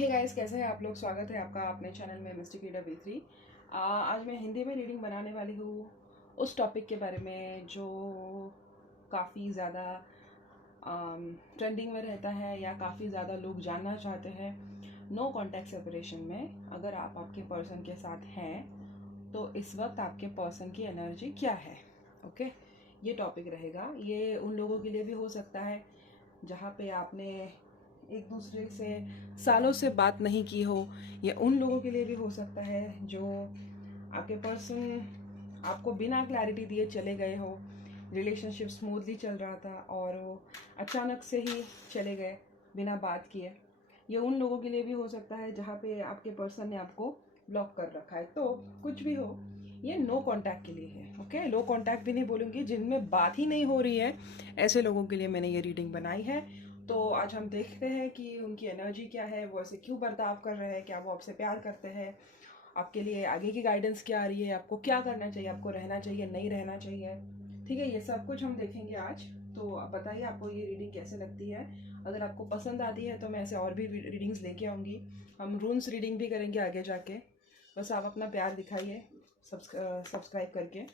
Hey guys, कैसे हैं आप लोग। स्वागत है आपका अपने चैनल में मिस्टिक रीडर B3। आज मैं हिंदी में रीडिंग बनाने वाली हूँ उस टॉपिक के बारे में जो काफ़ी ज़्यादा ट्रेंडिंग में रहता है या काफ़ी ज़्यादा लोग जानना चाहते हैं। नो कॉन्टैक्ट सेपरेशन में अगर आप आपके पर्सन के साथ हैं तो इस वक्त आपके पर्सन की एनर्जी क्या है। ओके, ये टॉपिक रहेगा। ये उन लोगों के लिए भी हो सकता है जहाँ पे आपने एक दूसरे से सालों से बात नहीं की हो, या उन लोगों के लिए भी हो सकता है जो आपके पर्सन आपको बिना क्लैरिटी दिए चले गए हो। रिलेशनशिप स्मूथली चल रहा था और वो अचानक से ही चले गए बिना बात किए। ये उन लोगों के लिए भी हो सकता है जहाँ पे आपके पर्सन ने आपको ब्लॉक कर रखा है। तो कुछ भी हो, ये नो कांटेक्ट के लिए है। ओके, लो कांटेक्ट भी नहीं बोलूँगी, जिनमें बात ही नहीं हो रही है, ऐसे लोगों के लिए मैंने ये रीडिंग बनाई है। तो आज हम देखते हैं कि उनकी एनर्जी क्या है, वो ऐसे क्यों बर्ताव कर रहे हैं, क्या वो आपसे प्यार करते हैं, आपके लिए आगे की गाइडेंस क्या आ रही है, आपको क्या करना चाहिए, आपको रहना चाहिए नहीं रहना चाहिए। ठीक है, ये सब कुछ हम देखेंगे आज। तो आप बताइए आपको ये रीडिंग कैसे लगती है। अगर आपको पसंद आती है तो मैं ऐसे और भी रीडिंग्स लेके आऊँगी। हम रून्स रीडिंग भी करेंगे आगे जाके। बस आप अपना प्यार दिखाइए सब्सक्राइब करके।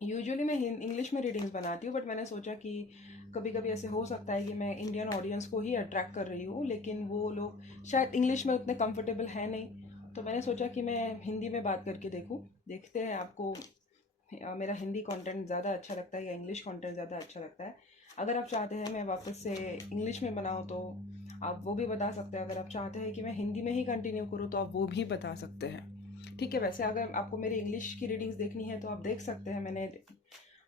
यूजुअली मैं इंग्लिश में रीडिंग्स बनाती हूँ, बट मैंने सोचा कि कभी कभी ऐसे हो सकता है कि मैं इंडियन ऑडियंस को ही अट्रैक्ट कर रही हूँ, लेकिन वो लोग शायद इंग्लिश में उतने कंफर्टेबल है नहीं। तो मैंने सोचा कि मैं हिंदी में बात करके देखते हैं आपको मेरा हिंदी कंटेंट ज़्यादा अच्छा लगता है या इंग्लिश कंटेंट ज़्यादा अच्छा लगता है। अगर आप चाहते हैं मैं वापस से इंग्लिश में बनाऊँ तो आप वो भी बता सकते हैं। अगर आप चाहते हैं कि मैं हिंदी में ही कंटिन्यू करूँ तो आप वो भी बता सकते हैं। ठीक है, वैसे अगर आपको मेरी इंग्लिश की रीडिंग्स देखनी है तो आप देख सकते हैं, मैंने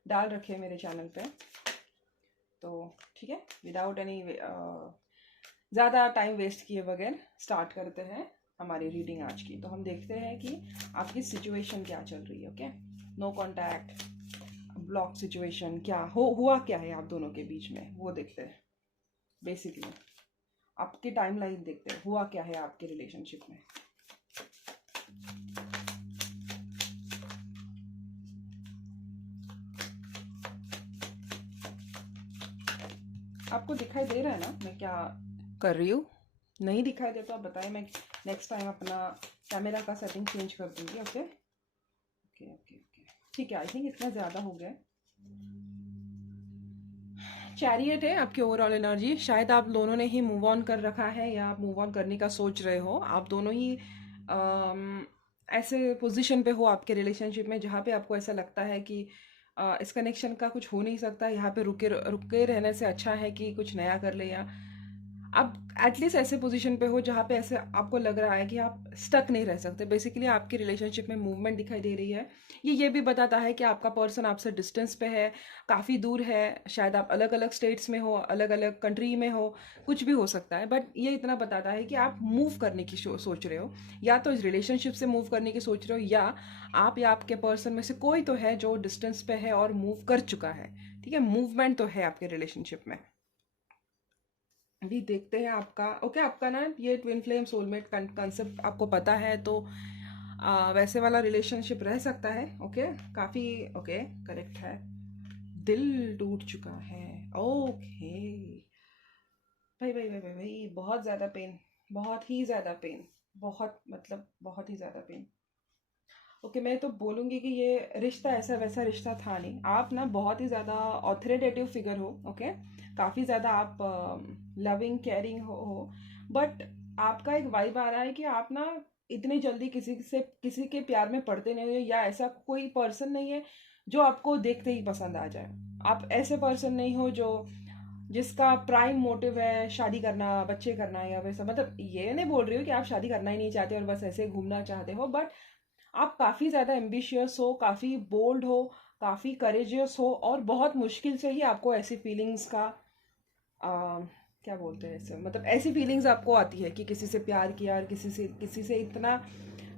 डाल रखे हैं मेरे चैनल पे। तो ठीक है, विदाउट एनी ज़्यादा टाइम वेस्ट किए बगैर स्टार्ट करते हैं हमारी रीडिंग आज की। तो हम देखते हैं कि आपकी सिचुएशन क्या चल रही है। Okay, no contact, block situation क्या हुआ क्या है आप दोनों के बीच में, वो देखते हैं। बेसिकली आपकी टाइमलाइन देखते हैं, हुआ क्या है आपके रिलेशनशिप में। आपको दिखाई दे रहा है ना मैं क्या कर रही हूँ? नहीं दिखाई दे तो आप बताएं, मैं नेक्स्ट टाइम अपना कैमरा का सेटिंग चेंज कर दूंगी। ओके ओके ओके ओके, ठीक है। आई थिंक इतना ज़्यादा हो गया। चैरियट है आपकी ओवरऑल एनर्जी। शायद आप दोनों ने ही मूव ऑन कर रखा है या आप मूव ऑन करने का सोच रहे हो। आप दोनों ही ऐसे पोजीशन पे हो आपके रिलेशनशिप में जहाँ पे आपको ऐसा लगता है कि इस कनेक्शन का कुछ हो नहीं सकता, यहाँ पे रुके रुके रहने से अच्छा है कि कुछ नया कर ले। या आप एटलीस्ट ऐसे पोजीशन पे हो जहाँ पे ऐसे आपको लग रहा है कि आप स्टक नहीं रह सकते। बेसिकली आपकी रिलेशनशिप में मूवमेंट दिखाई दे रही है। ये भी बताता है कि आपका पर्सन आपसे डिस्टेंस पे है, काफ़ी दूर है। शायद आप अलग अलग स्टेट्स में हो, अलग अलग कंट्री में हो, कुछ भी हो सकता है। बट ये इतना बताता है कि आप मूव करने की सोच रहे हो, या तो इस रिलेशनशिप से मूव करने की सोच रहे हो, या आप या आपके पर्सन में से कोई तो है जो डिस्टेंस पे है और मूव कर चुका है। ठीक है, मूवमेंट तो है आपके रिलेशनशिप में। अभी देखते हैं आपका। ओके, आपका ना ये ट्विन फ्लेम सोलमेट कंसेप्ट आपको पता है तो वैसे वाला रिलेशनशिप रह सकता है। ओके, काफ़ी ओके, करेक्ट है। दिल टूट चुका है। ओके भाई भाई भाई भाई भाई, बहुत ज़्यादा पेन, बहुत ही ज़्यादा पेन, बहुत मतलब बहुत ही ज़्यादा पेन। ओके, मैं तो बोलूँगी कि ये रिश्ता ऐसा वैसा रिश्ता था नहीं। आप ना बहुत ही ज़्यादा ऑथोरिटेटिव फिगर हो। ओके, काफ़ी ज़्यादा आप लविंग केयरिंग हो, बट आपका एक वाइब आ रहा है कि आप ना इतनी जल्दी किसी के प्यार में पड़ते नहीं हो, या ऐसा कोई पर्सन नहीं है जो आपको देखते ही पसंद आ जाए। आप ऐसे पर्सन नहीं हो जो जिसका प्राइम मोटिव है शादी करना, बच्चे करना, या वैसा। मतलब ये नहीं बोल रही हो कि आप शादी करना ही नहीं चाहते और बस ऐसे घूमना चाहते हो, बट आप काफ़ी ज़्यादा एम्बिशियस हो, काफ़ी बोल्ड हो, काफ़ी करेजियस हो, और बहुत मुश्किल से ही आपको ऐसी फीलिंग्स का क्या बोलते हैं इसे, मतलब ऐसी फीलिंग्स आपको आती है कि किसी से प्यार किया और किसी से इतना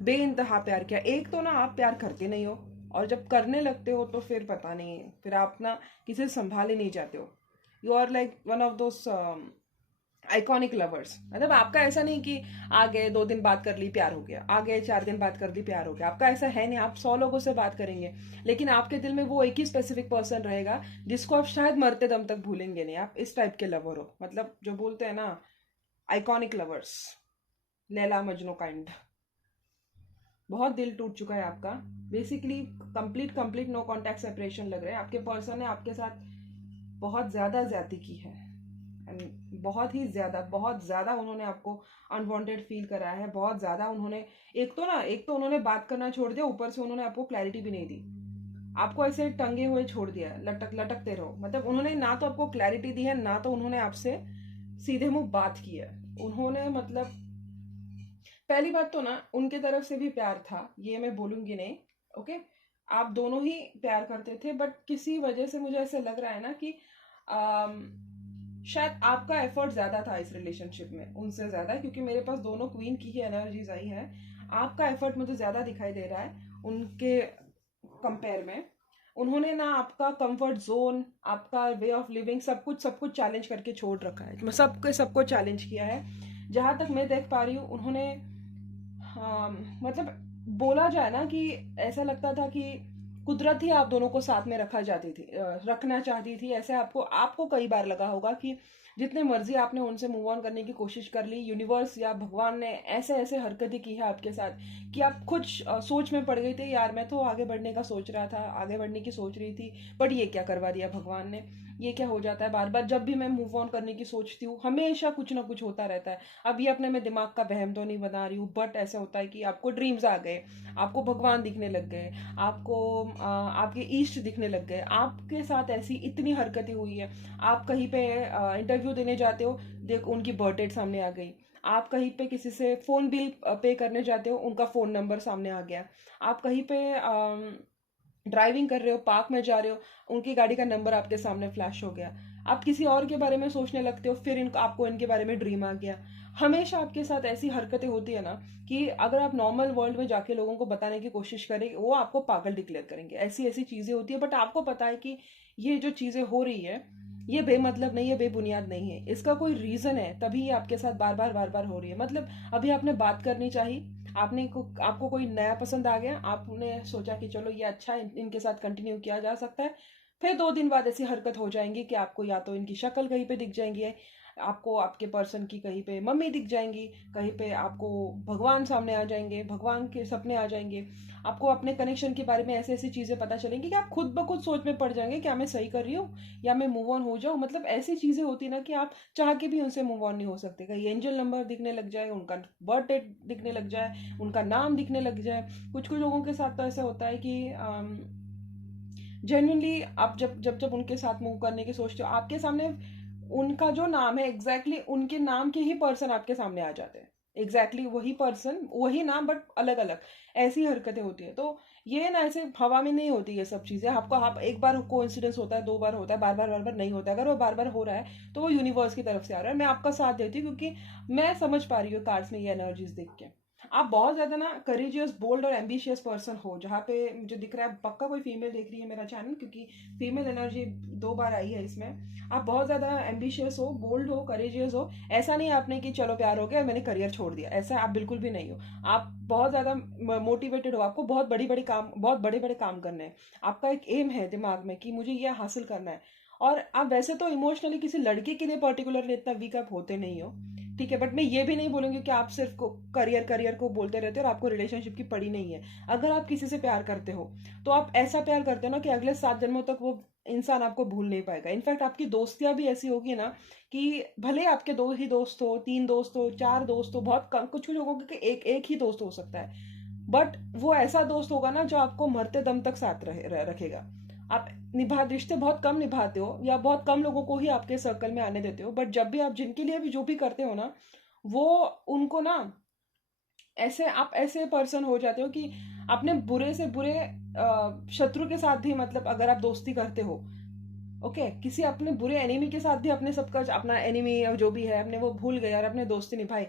बेइंतहा प्यार किया। एक तो ना आप प्यार करते नहीं हो, और जब करने लगते हो तो फिर पता नहीं, फिर आप ना किसी से संभाले नहीं जाते हो। You are like one of those iconic lovers. मतलब आपका ऐसा नहीं कि आ गए 2 दिन बात कर ली प्यार हो गया, आ गए 4 दिन बात कर ली प्यार हो गया। आपका ऐसा है नहीं, आप 100 लोगों से बात करेंगे, लेकिन आपके दिल में वो एक ही स्पेसिफिक पर्सन रहेगा जिसको आप शायद मरते दम तक भूलेंगे नहीं। आप इस टाइप के लवर हो, मतलब जो बोलते हैं ना, iconic lovers. Laila Majnu kind. बहुत दिल टूट चुका है आपका। Basically complete complete no contact separation लग रहा है। आपके पर्सन ने आपके साथ बहुत ज़्यादा ज्यादती की है, एंड बहुत ज़्यादा उन्होंने आपको अनवांटेड फील कराया है। बहुत ज़्यादा उन्होंने, एक तो उन्होंने बात करना छोड़ दिया, ऊपर से उन्होंने आपको क्लैरिटी भी नहीं दी। आपको ऐसे टंगे हुए छोड़ दिया, लटकते रहो। मतलब उन्होंने ना तो आपको क्लैरिटी दी है, ना तो उन्होंने आपसे सीधे मुंह बात की है। उन्होंने मतलब, पहली बात तो ना उनके तरफ से भी प्यार था, ये मैं बोलूंगी नहीं। ओके, आप दोनों ही प्यार करते थे, बट किसी वजह से मुझे ऐसे लग रहा है ना कि आम, शायद आपका एफर्ट ज्यादा था इस रिलेशनशिप में उनसे ज्यादा, क्योंकि मेरे पास दोनों क्वीन की ही एनर्जीज आई है। आपका एफर्ट मुझे ज्यादा दिखाई दे रहा है उनके कंपेयर में। उन्होंने ना आपका कंफर्ट जोन, आपका वे ऑफ लिविंग, सब कुछ चैलेंज करके छोड़ रखा है। मैं सबको चैलेंज किया है। जहां तक मैं देख पा रही हूँ उन्होंने, हाँ, मतलब बोला जाए ना कि ऐसा लगता था कि कुदरत ही आप दोनों को साथ में रखना चाहती थी। ऐसे आपको आपको कई बार लगा होगा कि जितने मर्जी आपने उनसे मूव ऑन करने की कोशिश कर ली, यूनिवर्स या भगवान ने ऐसे ऐसे हरकतें की है आपके साथ कि आप कुछ सोच में पड़ गई थी। यार मैं तो आगे बढ़ने का सोच रहा था, आगे बढ़ने की सोच रही थी, बट ये क्या करवा दिया भगवान ने। ये क्या हो जाता है, बार बार जब भी मैं मूव ऑन करने की सोचती हूँ हमेशा कुछ ना कुछ होता रहता है। अब ये अपने मैं दिमाग का वहम तो नहीं बना रही हूँ, बट ऐसा होता है कि आपको ड्रीम्स आ गए, आपको भगवान दिखने लग गए, आपको आपके ईष्ट दिखने लग गए। आपके साथ ऐसी इतनी हरकतें हुई है। आप कहीं पे इंटरव्यू देने जाते हो, देख उनकी बर्थडे सामने आ गई। आप कहीं पे किसी से फोन बिल पे करने जाते हो, उनका फोन नंबर सामने आ गया। आप कहीं पे ड्राइविंग कर रहे हो, पार्क में जा रहे हो, उनकी गाड़ी का नंबर आपके सामने फ्लैश हो गया। आप किसी और के बारे में सोचने लगते हो, फिर आपको इनके बारे में ड्रीम आ गया। हमेशा आपके साथ ऐसी हरकतें होती है ना कि अगर आप नॉर्मल वर्ल्ड में जाके लोगों को बताने की कोशिश करें, वो आपको पागल डिक्लेयर करेंगे। ऐसी ऐसी चीजें होती है, बट आपको पता है कि ये जो चीजें हो रही है ये बेमतलब नहीं है, बेबुनियाद नहीं है, इसका कोई रीजन है, तभी ये आपके साथ बार बार हो रही है। मतलब अभी आपने बात करनी चाहिए, आपको कोई नया पसंद आ गया, आपने सोचा कि चलो ये अच्छा है, इनके साथ कंटिन्यू किया जा सकता है। फिर 2 दिन बाद ऐसी हरकत हो जाएंगी कि आपको या तो इनकी शक्ल कहीं पे दिख जाएंगी, आपको आपके पर्सन की कहीं पे मम्मी दिख जाएंगी, कहीं पे आपको भगवान सामने आ जाएंगे, भगवान के सपने आ जाएंगे। आपको अपने कनेक्शन के बारे में ऐसी ऐसी चीजें पता चलेंगी कि आप खुद ब खुद सोच में पड़ जाएंगे, क्या मैं सही कर रही हूँ या मैं मूव ऑन हो जाऊं। मतलब ऐसी चीजें होती ना कि आप चाह के भी उनसे मूव ऑन नहीं हो सकते। कहीं एंजल नंबर दिखने लग जाए, उनका बर्थ डेट दिखने लग जाए, उनका नाम दिखने लग जाए। कुछ कुछ लोगों के साथ तो ऐसा होता है कि जेन्युइनली आप जब उनके साथ मूव करने की सोचते हो, आपके सामने उनका जो नाम है एग्जैक्टली उनके नाम के ही पर्सन आपके सामने आ जाते हैं। एग्जैक्टली वही पर्सन, वही नाम, बट अलग अलग। ऐसी हरकतें होती है। तो ये ना ऐसे हवा में नहीं होती ये सब चीजें। आपको आप एक बार कोइंसिडेंस होता है, 2 बार होता है, बार बार नहीं होता है। अगर वो बार बार हो रहा है तो वो यूनिवर्स की तरफ से आ रहा है। मैं आपका साथ देती हूँ क्योंकि मैं समझ पा रही हूँ कार्ड्स में ये एनर्जीज देख के। आप बहुत ज्यादा ना करेजियस, बोल्ड और एम्बिशियस पर्सन हो। जहाँ पे मुझे दिख रहा है पक्का कोई फीमेल देख रही है मेरा चैनल, क्योंकि फीमेल एनर्जी 2 बार आई है इसमें। आप बहुत ज्यादा एम्बिशियस हो, बोल्ड हो, करेजियस हो। ऐसा नहीं आपने कि चलो प्यार हो गया मैंने करियर छोड़ दिया, ऐसा आप बिल्कुल भी नहीं हो। आप बहुत ज्यादा मोटिवेटेड हो, आपको बहुत बड़े बड़े काम करने हैं। आपका एक एम है दिमाग में कि मुझे यह हासिल करना है। और आप वैसे तो इमोशनली किसी लड़के के लिए पर्टिकुलरली इतना वीक अप होते नहीं हो, ठीक है, बट मैं ये भी नहीं बोलूंगी कि आप सिर्फ करियर करियर को बोलते रहते हो और आपको रिलेशनशिप की पड़ी नहीं है। अगर आप किसी से प्यार करते हो तो आप ऐसा प्यार करते हो ना कि अगले 7 जन्मों तक वो इंसान आपको भूल नहीं पाएगा। इनफैक्ट आपकी दोस्तियां भी ऐसी होगी ना कि भले आपके 2 ही दोस्त हो, 3 दोस्त हो, 4 दोस्त हो, बहुत कम, कुछ कुछ लोगों के एक एक ही दोस्त हो सकता है, बट वो ऐसा दोस्त होगा ना जो आपको मरते दम तक साथ रखेगा। आप रिश्ते बहुत कम निभाते हो या बहुत कम लोगों को ही आपके सर्कल में आने देते हो, बट जब भी आप जिनके लिए भी जो भी करते हो ना, वो उनको ना ऐसे आप ऐसे पर्सन हो जाते हो कि अपने बुरे से बुरे शत्रु के साथ भी, मतलब अगर आप दोस्ती करते हो, ओके, किसी अपने बुरे एनिमी के साथ भी अपने सबका अपना एनिमी जो भी है अपने वो भूल गए और अपने दोस्ती निभाई,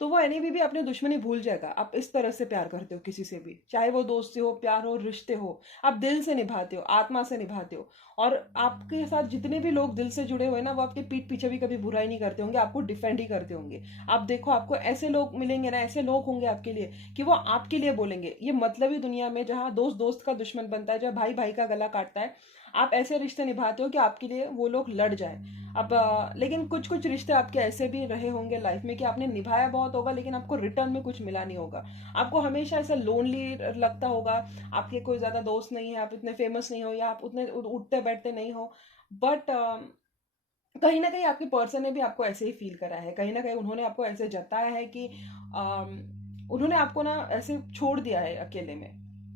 तो वो एनिमी भी अपने दुश्मनी भूल जाएगा। आप इस तरह से प्यार करते हो किसी से भी, चाहे वो दोस्ती हो, प्यार हो, रिश्ते हो, आप दिल से निभाते हो, आत्मा से निभाते हो। और आपके साथ जितने भी लोग दिल से जुड़े हुए ना, वो आपके पीठ पीछे भी कभी बुराई नहीं करते होंगे, आपको डिफेंड ही करते होंगे। आप देखो, आपको ऐसे लोग मिलेंगे ना, ऐसे लोग होंगे आपके लिए कि वो आपके लिए बोलेंगे। ये मतलब ही दुनिया में जहाँ दोस्त दोस्त का दुश्मन बनता है, जहाँ भाई भाई का गला काटता है, आप ऐसे रिश्ते निभाते हो कि आपके लिए वो लोग लड़ जाए। अब लेकिन कुछ कुछ रिश्ते आपके ऐसे भी रहे होंगे लाइफ में कि आपने निभाया बहुत होगा लेकिन आपको रिटर्न में कुछ मिला नहीं होगा। आपको हमेशा ऐसा लोनली लगता होगा, आपके कोई ज्यादा दोस्त नहीं है, आप इतने फेमस नहीं हो या आप उतने उठते बैठते नहीं हो। बट कहीं ना कहीं आपके पर्सन ने भी आपको ऐसे ही फील करा है, कहीं ना कहीं उन्होंने आपको ऐसे जताया है कि उन्होंने आपको ना ऐसे छोड़ दिया है अकेले में।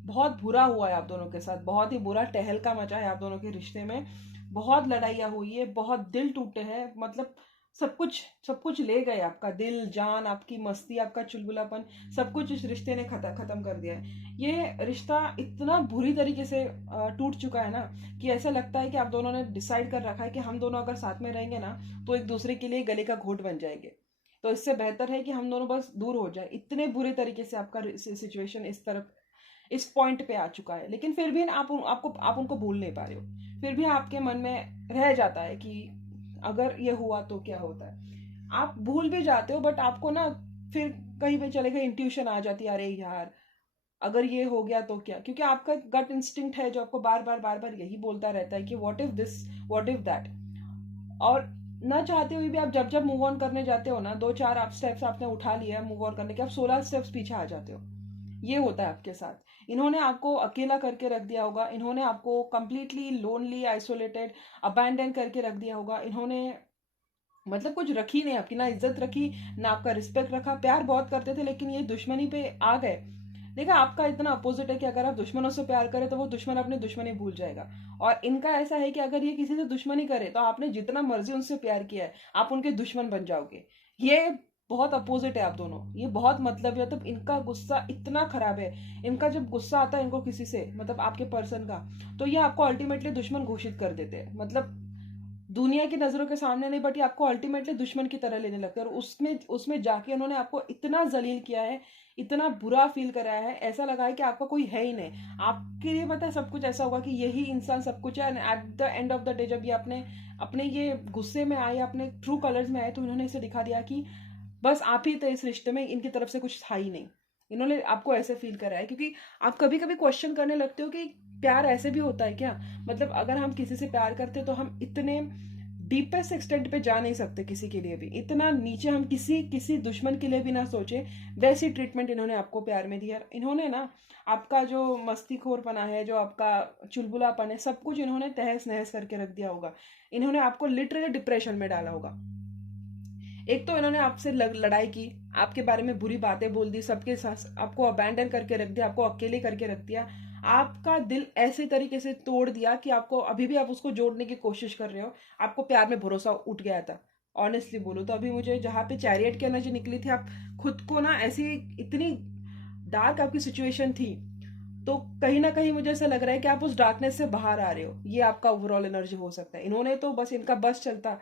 बहुत बुरा हुआ है आप दोनों के साथ, बहुत ही बुरा टहलका मचा है आप दोनों के रिश्ते में। बहुत लड़ाइयाँ हुई है, बहुत दिल टूटे हैं, मतलब सब कुछ ले गए, आपका दिल जान आपकी मस्ती आपका चुलबुलापन, सब कुछ इस रिश्ते ने खत्म कर दिया है। ये रिश्ता इतना बुरी तरीके से टूट चुका है ना कि ऐसा लगता है कि आप दोनों ने डिसाइड कर रखा है कि हम दोनों अगर साथ में रहेंगे ना तो एक दूसरे के लिए गले का घोट बन जाएंगे। तो इससे बेहतर है कि हम दोनों बस दूर हो जाए। इतने बुरे तरीके से आपका सिचुएशन इस तरफ इस पॉइंट पे आ चुका है, लेकिन फिर भी ना आप उनको भूल नहीं पा रहे हो। फिर भी आपके मन में रह जाता है कि अगर ये हुआ तो क्या होता है। आप भूल भी जाते हो बट आपको ना फिर कहीं पे चले गए इंट्यूशन आ जाती है, अरे यार अगर ये हो गया तो क्या, क्योंकि आपका गट इंस्टिंक्ट है जो आपको बार बार यही बोलता रहता है कि what if this, what if that. और ना चाहते हुए भी आप जब जब मूव ऑन करने जाते हो ना, दो चार आप स्टेप्स आपने उठा लिया मूव ऑन करने के, आप 16 स्टेप्स पीछे आ जाते हो। ये होता है आपके साथ। इन्होंने आपको अकेला करके रख दिया होगा, इन्होंने आपको कंप्लीटली लोनली आइसोलेटेड अबैंडन करके रख दिया होगा। इन्होंने मतलब कुछ रखी नहीं आपकी, ना इज्जत रखी ना आपका रिस्पेक्ट रखा। प्यार बहुत करते थे लेकिन ये दुश्मनी पे आ गए। देखा, आपका इतना अपोजिट है कि अगर आप दुश्मनों से प्यार करें तो वो दुश्मन अपनी दुश्मनी भूल जाएगा। और इनका ऐसा है कि अगर ये किसी से दुश्मनी करे तो आपने जितना मर्जी उनसे प्यार किया है आप उनके दुश्मन बन जाओगे। ये बहुत अपोजिट है आप दोनों, ये बहुत मतलब है। तब इनका गुस्सा इतना खराब है, इनका जब गुस्सा आता है इनको किसी से, मतलब आपके पर्सन का, तो ये आपको अल्टीमेटली दुश्मन घोषित कर देते हैं। मतलब दुनिया की नजरों के सामने नहीं बट ये आपको अल्टीमेटली दुश्मन की तरह लेने लगते हैं। और उसमें उसमें जाके उन्होंने आपको इतना जलील किया है, इतना बुरा फील कराया है, ऐसा लगा है कि आपका कोई है ही नहीं। आपके लिए पता है सब कुछ ऐसा होगा कि यही इंसान सब कुछ है। At the end of the day जब ये अपने अपने ये गुस्से में आए, अपने ट्रू कलर्स में आए, तो इन्होंने इसे दिखा दिया कि बस आप ही थे इस रिश्ते में, इनकी तरफ से कुछ था ही नहीं। इन्होंने आपको ऐसे फील करा है क्योंकि आप कभी कभी क्वेश्चन करने लगते हो कि प्यार ऐसे भी होता है क्या। मतलब अगर हम किसी से प्यार करते तो हम इतने डीपेस्ट एक्सटेंट पे जा नहीं सकते किसी के लिए भी, इतना नीचे हम किसी किसी दुश्मन के लिए भी ना सोचे। वैसी ट्रीटमेंट इन्होंने आपको प्यार में दिया। इन्होंने ना आपका जो मस्तीखोरपना है, जो आपका चुलबुलापन है, सब कुछ इन्होंने तहस नहस करके रख दिया होगा। इन्होंने आपको लिटरली डिप्रेशन में डाला होगा। एक तो इन्होंने आपसे लड़ाई की, आपके बारे में बुरी बातें बोल दी, सबके साथ आपको अबैंडन करके रख दिया, आपको अकेले करके रख दिया, आपका दिल ऐसे तरीके से तोड़ दिया कि आपको अभी भी आप उसको जोड़ने की कोशिश कर रहे हो। आपको प्यार में भरोसा उठ गया था। ऑनेस्टली बोलो तो अभी मुझे जहाँ पे चैरियट की एनर्जी निकली थी, आप खुद को ना ऐसी इतनी डार्क आपकी सिचुएशन थी, तो कहीं ना कहीं मुझे ऐसा लग रहा है कि आप उस डार्कनेस से बाहर आ रहे हो। ये आपका ओवरऑल एनर्जी हो सकता है। इन्होंने तो बस इनका बस चलता